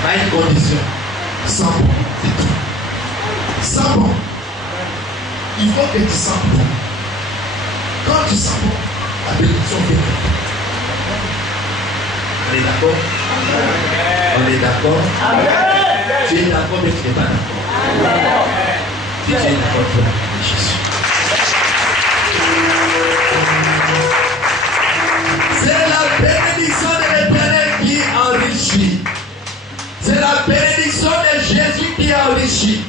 À une condition. Sans bon, c'est tout. Sans bon. il faut que tu sens bon. Quand tu sens bon, la bénédiction vient. On est d'accord? On est d'accord? Tu es d'accord, mais tu n'es pas d'accord. Si tu es d'accord, tu vas appeler Jésus. C'est la bénédiction de l'Éternel qui enrichit. C'est la bénédiction de Jésus qui enrichit.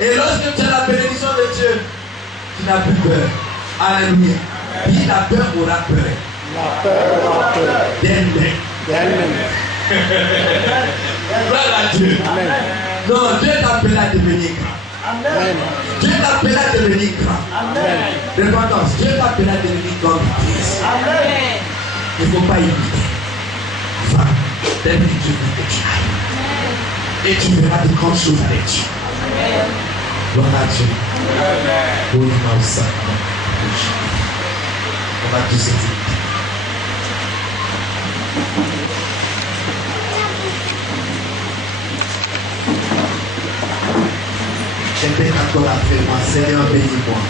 Et lorsque tu as la bénédiction de Dieu, tu n'as plus peur. Alléluia. Dis la peur aura peur. La peur aura peur. D'elle-même. Gloire à Dieu. Amen. Non, Dieu t'appelle à devenir grand. Amen. Dieu t'appelle à devenir grand. Amen. Repentance, Dieu t'appelle à devenir grand. Amen. Il ne faut pas imiter. Va, tel que Dieu veut que tu ailles. Et tu verras de grandes choses avec Dieu. Gloire à Dieu. Oui, non, ça. On va tous éviter. Répète encore après moi, Seigneur bénis-moi.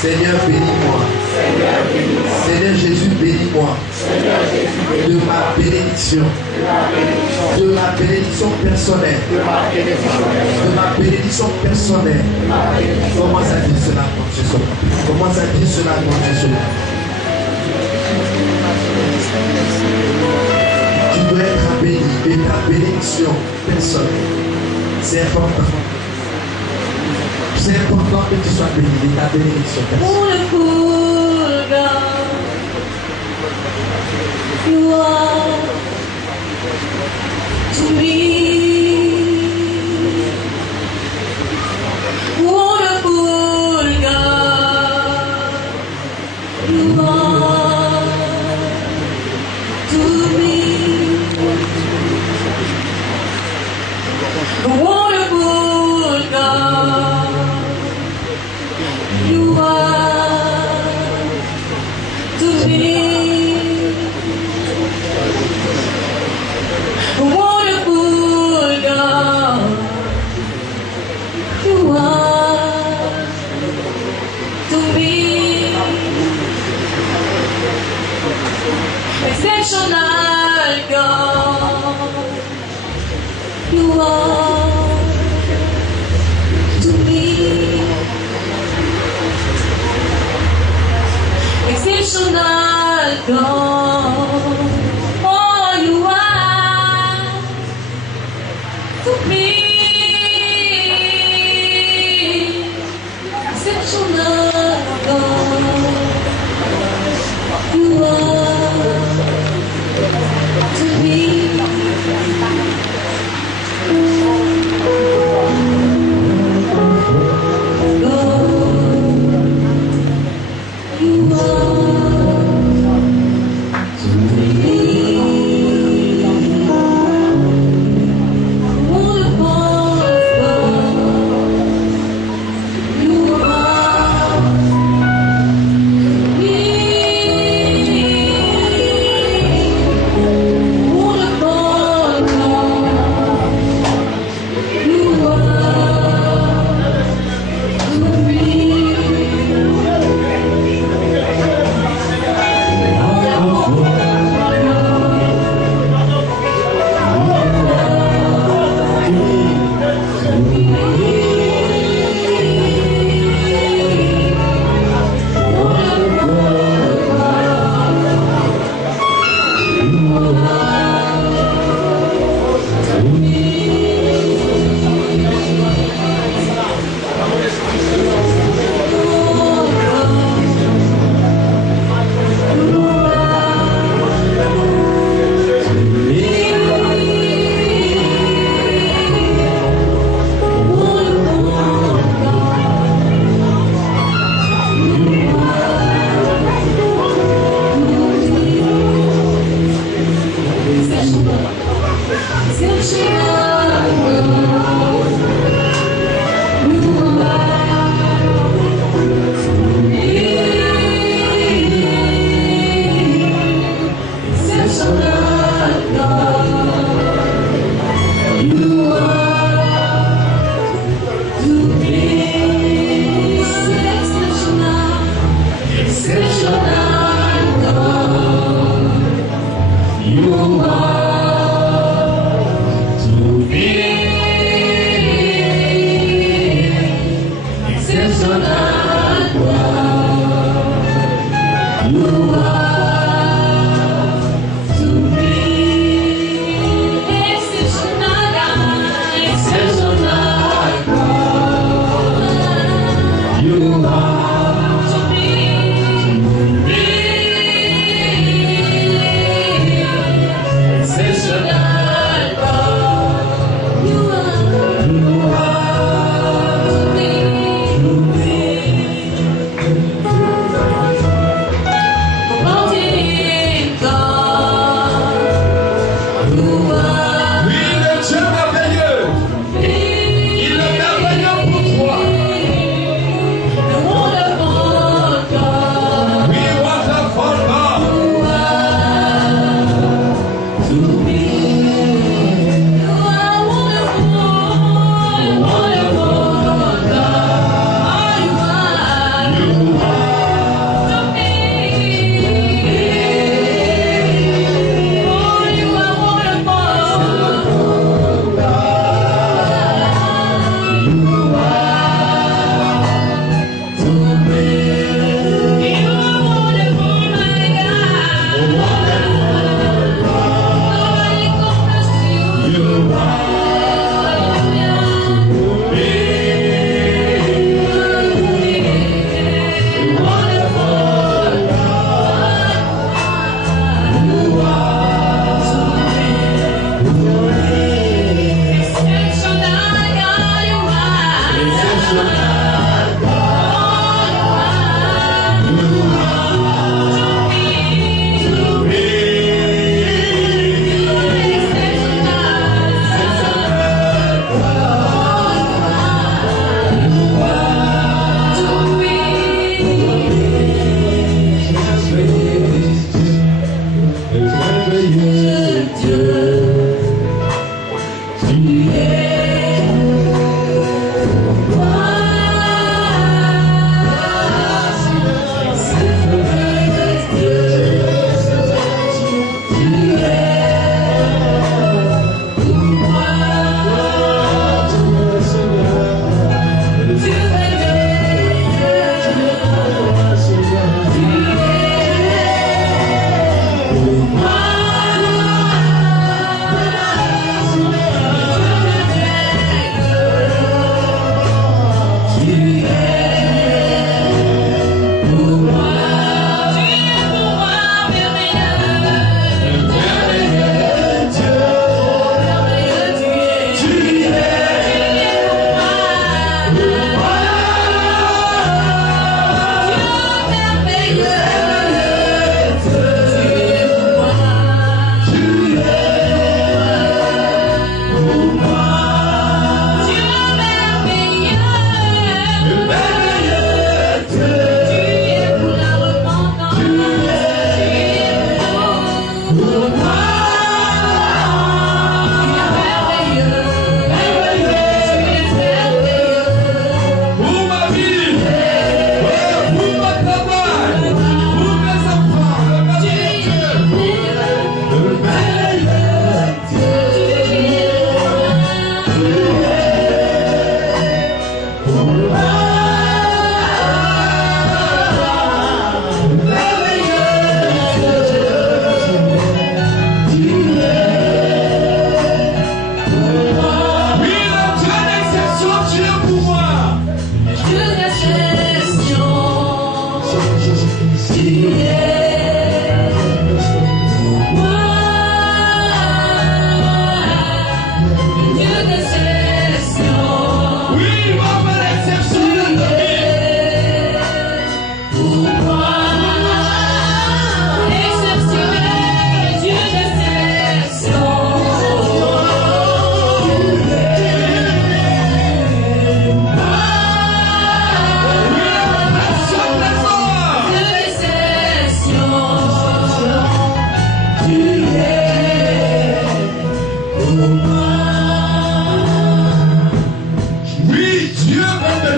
Seigneur bénis-moi. Seigneur Jésus bénis-moi. De ma bénédiction. De ma bénédiction personnelle. De ma bénédiction personnelle. Commence à dire cela quand tu sors. Commence à dire cela quand tu sors. Tu dois être béni de ta bénédiction personnelle. C'est important. C'est important que tu sois béni de ta bénédiction personnelle. Wonderful God, you are to me. Wonderful God, you are to me. Wonderful God, you are to me. Wonderful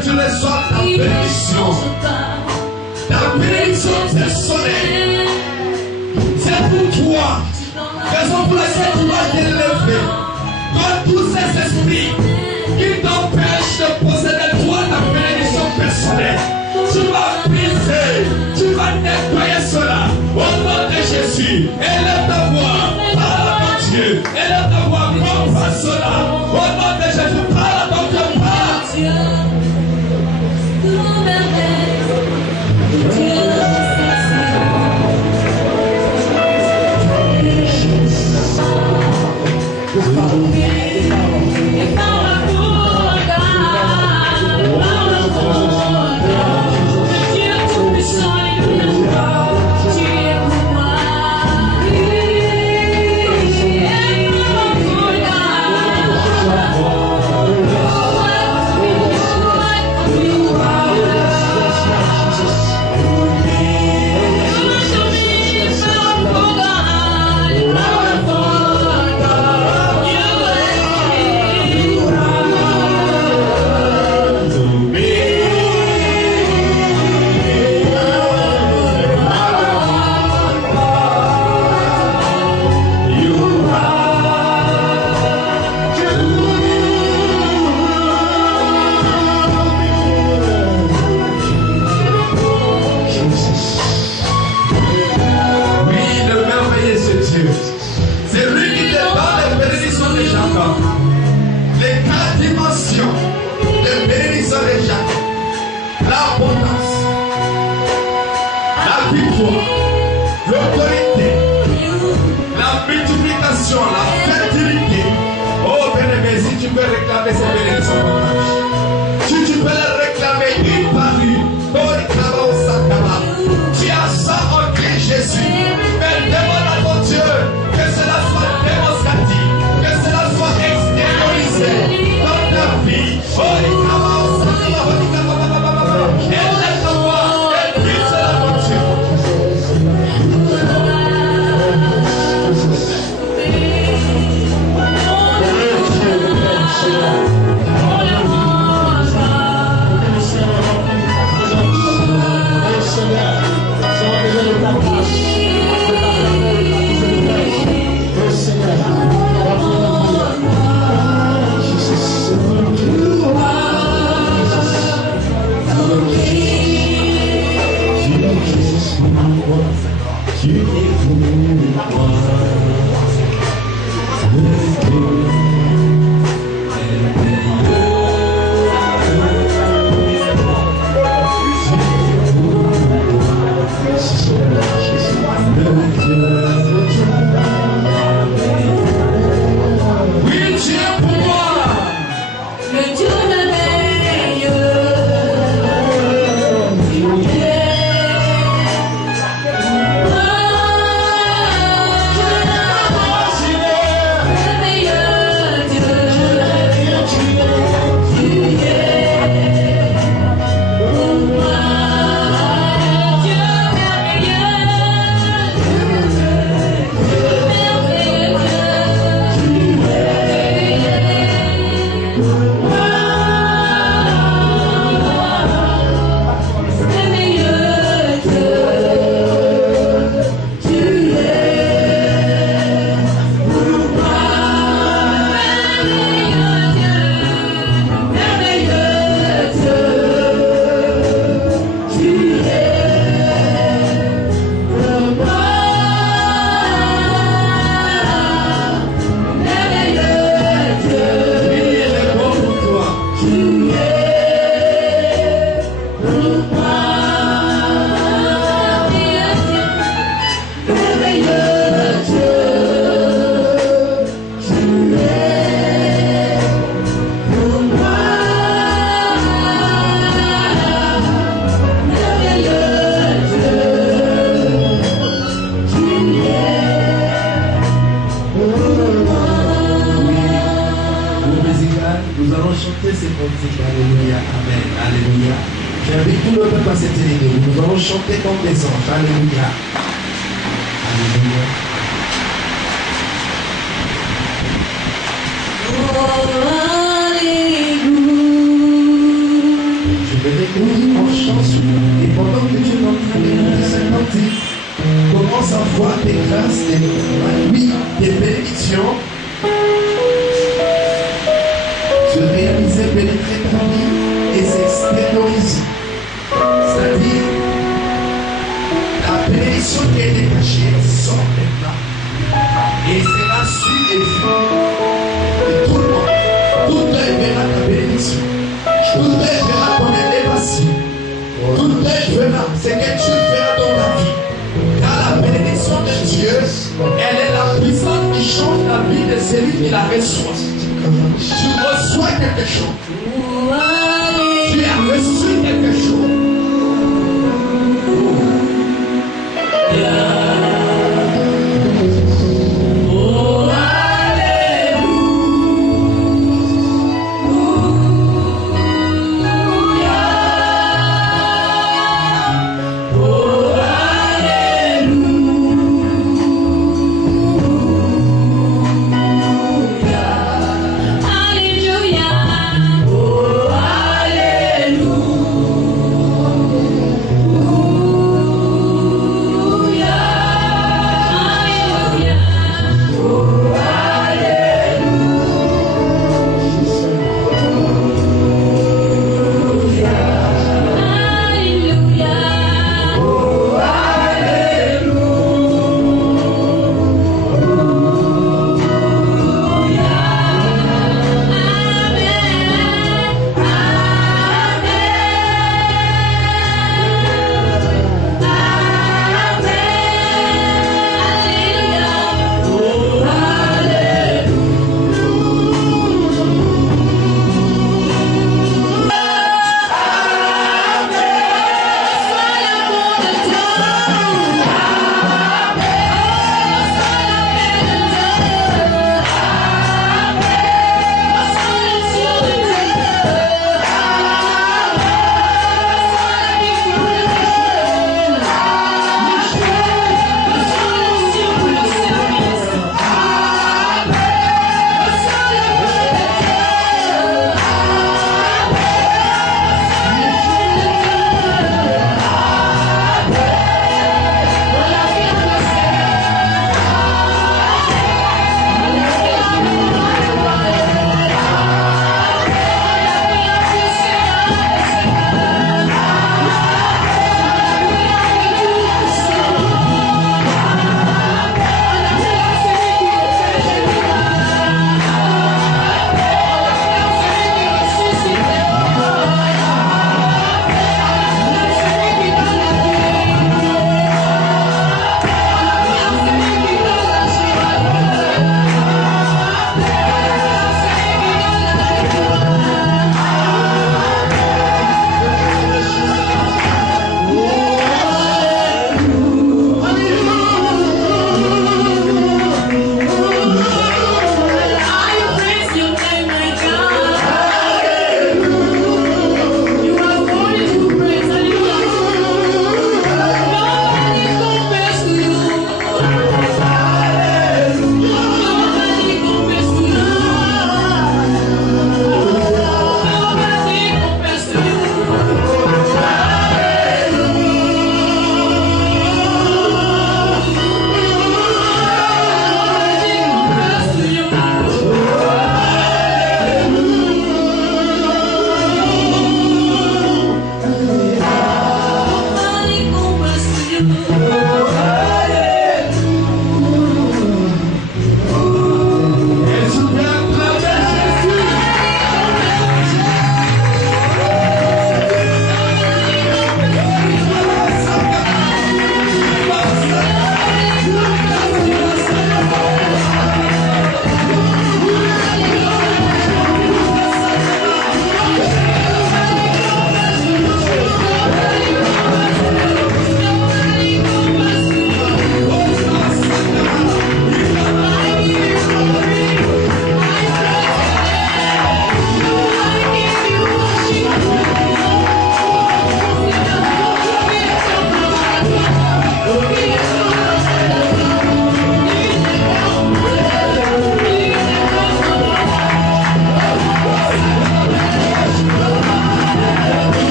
que tu reçois ta bénédiction. Ta bénédiction personnelle. C'est pour toi. Raison pour laquelle tu vas t'élever. Quand tous ces esprits qui t'empêchent de posséder toi ta bénédiction personnelle, tu vas briser, tu vas nettoyer cela. Au nom de Jésus, élève ta voix, parle à ton Dieu, élève ta voix, comprends cela. Au nom de Jésus, parle à ton Dieu, parle. La fertilité. Oh bien-aimé, si tu peux réclamer ces bénédictions, si tu peux les réclamer une par une, tu as ça en Christ Jésus. Mais demande à ton Dieu que cela soit démonstratif, que cela soit extériorisé dans ta vie. Élève ta voix et prie cela mon Dieu. Nous allons chanter ces cantiques. Alléluia. Amen. Alléluia. J'invite tout le peuple à s'être élevé. Nous allons chanter comme des anges. Alléluia. Alléluia. Oh, alléluia. réécoute en chanson. Et pendant que tu es en train d'écouter cette cantique, commence à voir tes grâces, tes bénédictions se réaliser, pénétrer ta vie et s'extérioriser. C'est-à-dire, la bénédiction qui a été cachée sort maintenant. Et sera su et vu de tout le monde. Tout œil verra ta bénédiction. Tout œil verra ton élévation. Tout œil verra ce que tu feras dans ta vie. Car la bénédiction de Dieu, elle est la puissance qui change la vie de celui qui la reçoit. Tu reçois quelque chose. Tu as reçu quelque chose. Alléluia.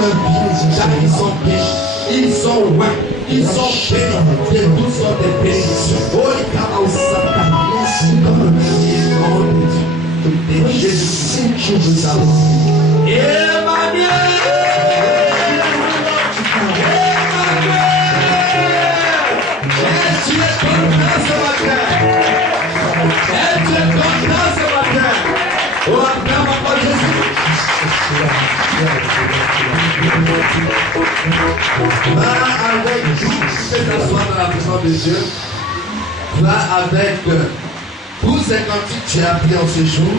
leur vie, car ils sont bien, ils sont loin, ils sont bénis de toutes sortes de bénédictions. Oh, il t'a dans le nom de Jésus, nous avons. Emmanuel! Tu es content ce matin. Tu es content ce matin. Oh, acclame encore Jésus. Va avec nous. Tu peux t'asseoir dans la présence de Dieu. Va avec pour 58 tu as appris en ce jour.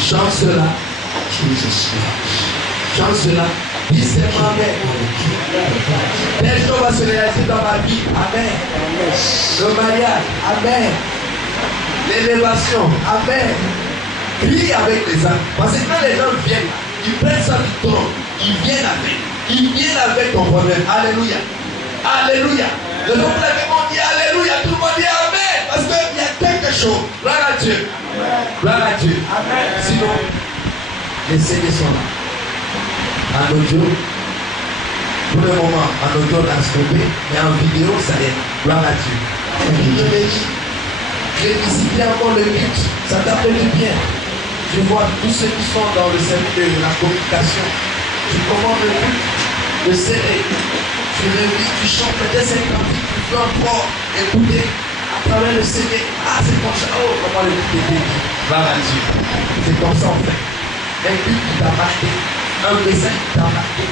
Chante cela. Chante cela. Dis seulement Amen. Des choses vont se réaliser dans ma vie. Amen. Le mariage. Amen. L'élévation. Amen. Prie avec les âmes. Parce que quand les gens viennent, ils prennent ça du trône. Ils viennent avec ton problème. Alléluia. Alléluia. Le peuple a dit Alléluia. Tout le monde dit Amen. Parce qu'il y a quelque chose. Gloire à Dieu. Gloire à Dieu. Amen. Sinon, les CD sont là. En audio, pour le moment, en audio, on a stoppé, mais en vidéo, ça y est. Gloire à Dieu. Je l'ai dit, j'ai visité encore le culte, ça t'a fait du bien. Je vois tous ceux qui sont dans le service de la communication. Tu commandes le culte, le CD. Tu revis, tu chantes peut-être cette cantique, tu peux encore écouter à travers le CD. Ah, c'est comme ça. Oh, comment le culte est béni. Gloire à Dieu. C'est comme ça en fait. Un culte qui t'a marqué. Un message qui t'a marqué,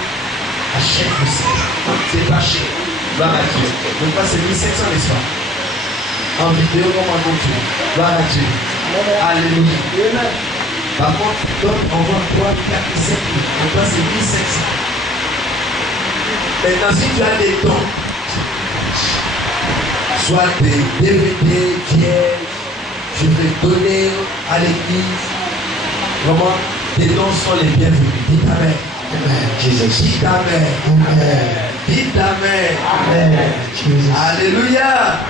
achète le Seigneur. C'est pas cher. Gloire à Dieu. Donc, c'est 1700 n'est-ce pas? En vidéo, comme en audio. Gloire à Dieu. Alléluia. Par contre, donc, on voit 3, 4, 5 000. Donc, là, c'est 1700. Maintenant, si tu as des dons, soit des DVD, pièges, je vais donner à l'église. Vraiment, tes dons sont les bienvenus. Dites Amen. Amen. Jésus. Dites Amen. Amen. Dites Amen. Amen. Alléluia.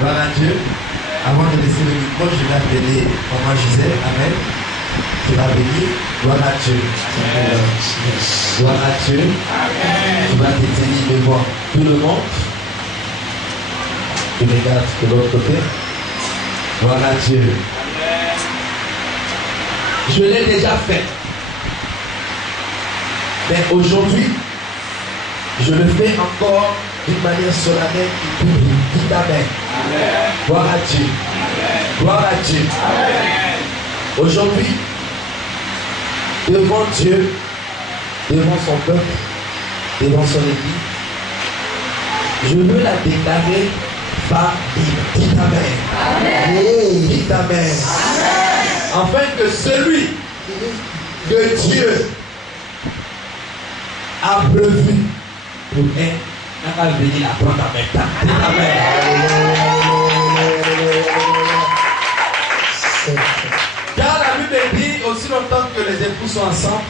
Gloire à Dieu. Avant de laisser le micro, je vais appeler Maman Gisèle. Amen. Tu vas venir. Gloire à Dieu. Gloire à Dieu. Tu vas te tenir devant tout le monde. Tu regardes de l'autre côté. Gloire à Dieu. Je l'ai déjà fait. Mais aujourd'hui, je le fais encore d'une manière solennelle et publique. Dites Amen. Gloire à Dieu. Gloire à Dieu. Aujourd'hui, devant Dieu, devant son peuple, devant son église, je veux la déclarer par dites Amen. Dites Amen. Afin que celui que Dieu a prévu pour elle n'a pas venir la prendre en même temps. Amen. Car la Bible dit aussi longtemps que les époux sont ensemble,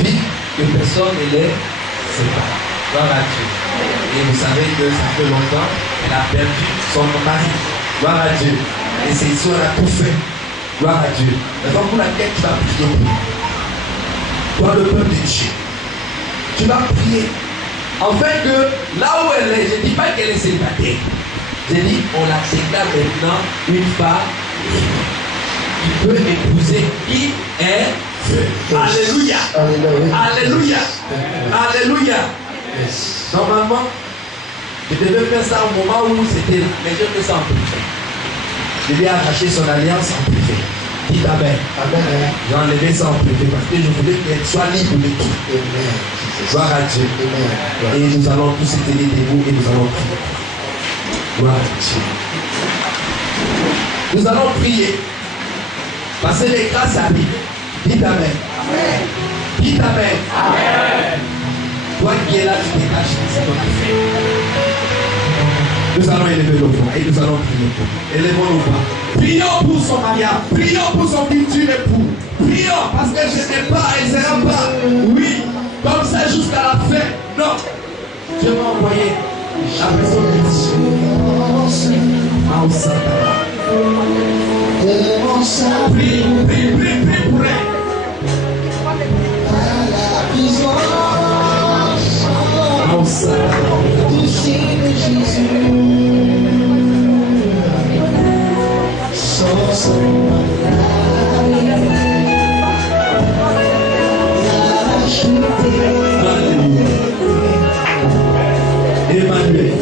vite que personne ne les sépare. Gloire à Dieu. Et vous savez que ça fait longtemps qu'elle a perdu son mari. Gloire à Dieu. Et c'est ici on a tout fait. Gloire à Dieu. La raison pour laquelle tu vas prier pour toi, le peuple de Dieu. Tu vas prier. Afin que là où elle est, je ne dis pas qu'elle est célibataire. Je dis, on la déclare maintenant une femme qui peut épouser qui est feu. Alléluia. Alléluia. Alléluia. Normalement, je devais faire ça au moment où c'était là, mais je fais ça en privé. Je lui ai arraché son alliance en privé. Dites Amen. Amen. J'ai enlevé ça en privé parce que je voulais qu'elle soit libre de tout. Gloire à Dieu. Amen. Et nous allons tous être debout et nous allons prier. Gloire à Dieu. Nous allons prier. Parce que les grâces arrivent. Dites Amen. Amen. Dites Amen. Amen. Toi qui es là, tu te caches, c'est ton affaire. Nous allons élever nos voix et nous allons prier pour nous. Élevons nos voix. Prions pour son mariage. Prions pour son futur époux. Prions parce que je n'ai pas et ce sera pas. Oui, comme ça jusqu'à la fin. Non. Dieu m'a envoyé la personne de Dieu. Prie pour elle. Emmanuel.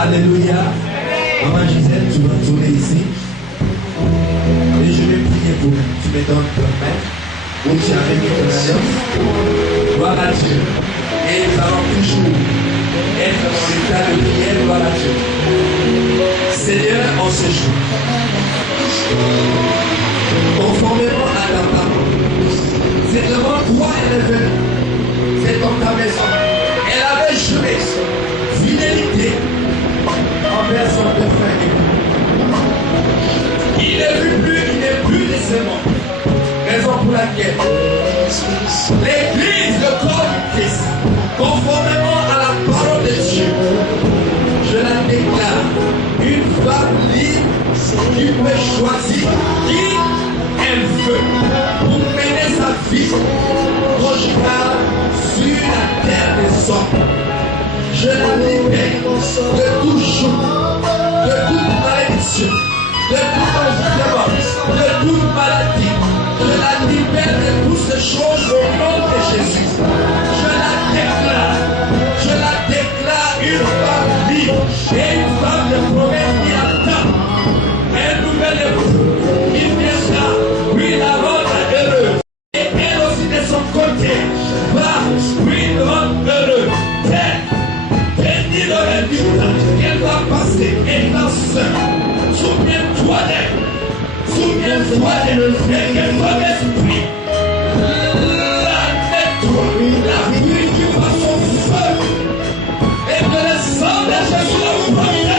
Alléluia. Maman Gisèle, tu vas tourner ici. Et je vais prier pour vous. Tu me donnes ton main. Où tu as mis ton alliance. Gloire à Dieu. Et nous allons toujours être dans l'état de prière. Gloire à Dieu. Seigneur, en ce jour, conformément à ta parole, c'est vraiment toi elle est venue. C'est comme ta maison. Elle avait juré fidélité envers son deux frères. Il n'est plus de ce monde. Raison pour laquelle l'Église, le corps du Christ, conformément à la parole de Dieu, je la déclare une femme libre qui peut choisir qui elle veut pour mener sa vie conjugale sur la terre des hommes. Je la libère de tout joug, de toute malédiction, de tout enfermement, de toute maladie. Je la libère de toutes ces choses au nom de Jésus. Je la déclare une femme libre et une femme de promesse qui attend un nouvel époux. Il viendra, oui, la rendre heureuse. Et elle aussi de son côté va, oui, le rendre heureux. Bénis le résultat qu'elle va passer et dans ce. Souviens-toi d'elle. Souviens-toi d'elle. Et qu'elle soit l'esprit. La nettoie. La purifie par son feu. Et que le sang de Jésus la protège.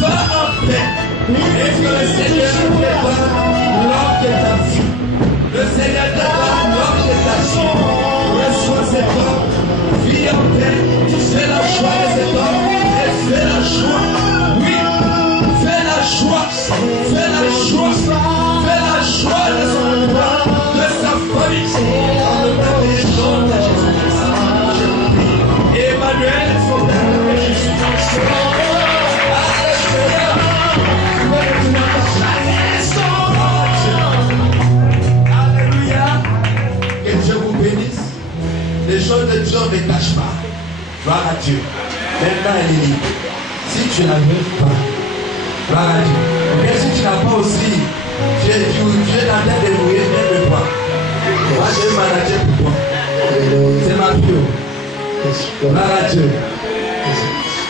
Va en paix. Et que le Seigneur te donne l'homme de ta vie. Le Seigneur te donne l'homme de ta vie. Reçois cet homme. Vis en paix. Fais la joie de cet homme. Et fais la joie. Oui. Fais la joie. Fais la joie. Fais la joie de son roi, de sa famille. Dans le nom de Jésus-Christ. Emmanuel, son père de Jésus. Alléluia. Que Dieu vous bénisse. Les choses de Dieu ne cachent pas. Gloire à Dieu. Maintenant, elle est libre. Si tu ne la veux pas, gloire à Dieu. Mais si tu n'as pas aussi, tu es dans la tête de mourir, viens me voir. Moi, je vais manager pour toi. C'est ma bio. Gloire à Dieu.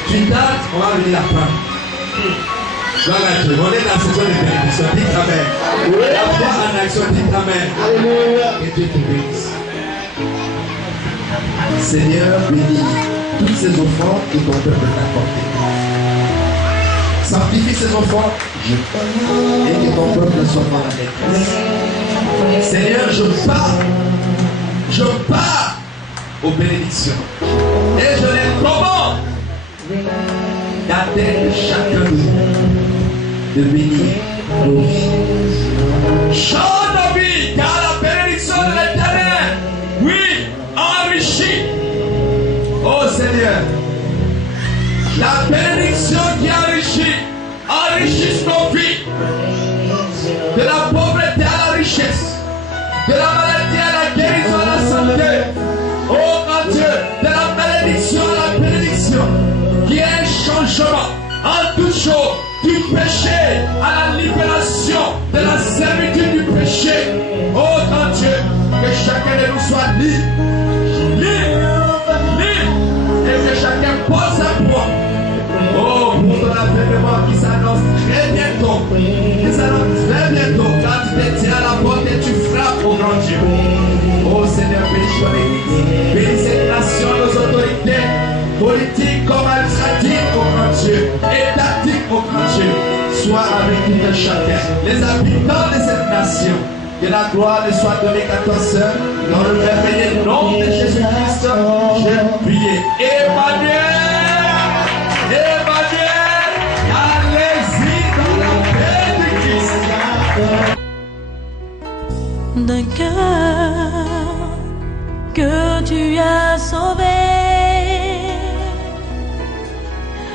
Tu dates, on va venir la prendre. Gloire à Dieu. On est dans la saison de bénédiction. Dites Amen. La foi en action, dites Amen. Que Dieu te bénisse. Seigneur, bénis toutes ces offrandes que ton peuple t'a apportées. Sanctifie ces offrandes et que ton peuple soit dans la détresse. Seigneur, je pars aux bénédictions et je les commande d'atteindre chacun de nous, de bénir nos vies. Chante nos vies, car la bénédiction de l'Éternel, oui, enrichit. Oh Seigneur, la bénédiction qui enrichit nos vies, de la pauvreté à la richesse, de la maladie à la guérison, à la santé. Oh mon Dieu, de la malédiction à la bénédiction, qui est un changement en toute chose, du péché à la libération de la servitude du péché. Oh mon Dieu, que chacun de nous soit libre, et que chacun pose sa foi. Oh, pour ton avènement qui s'annonce très bientôt, quand tu te tiens à la porte et tu frappes au grand Dieu. Oh Seigneur, bénis ton Église, bénis cette nation, nos autorités politiques comme administratives au grand Dieu, étatiques au grand Dieu. Sois avec tout un chacun, les habitants de cette nation. Que la gloire ne soit donnée qu'à toi seul. Dans le merveilleux nom de Jésus-Christ, je prie. Emmanuel, allez-y dans la paix de Christ. cœur que tu as sauvé.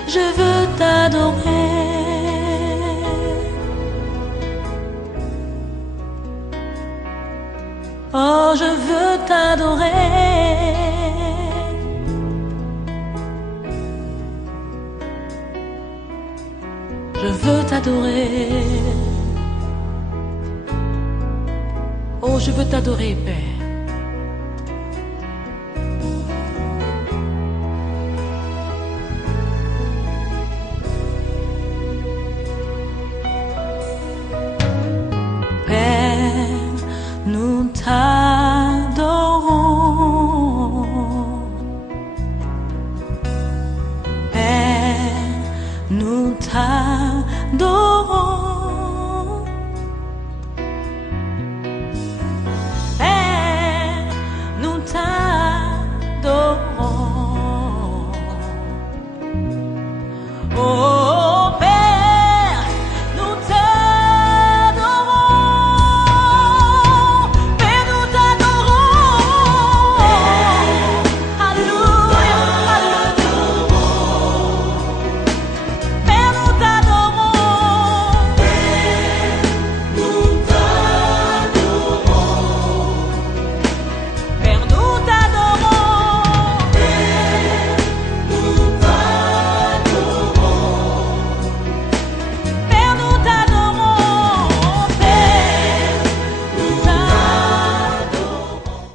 Je veux t'adorer. Oh, je veux t'adorer. Je veux t'adorer. Oh, je veux t'adorer, Père.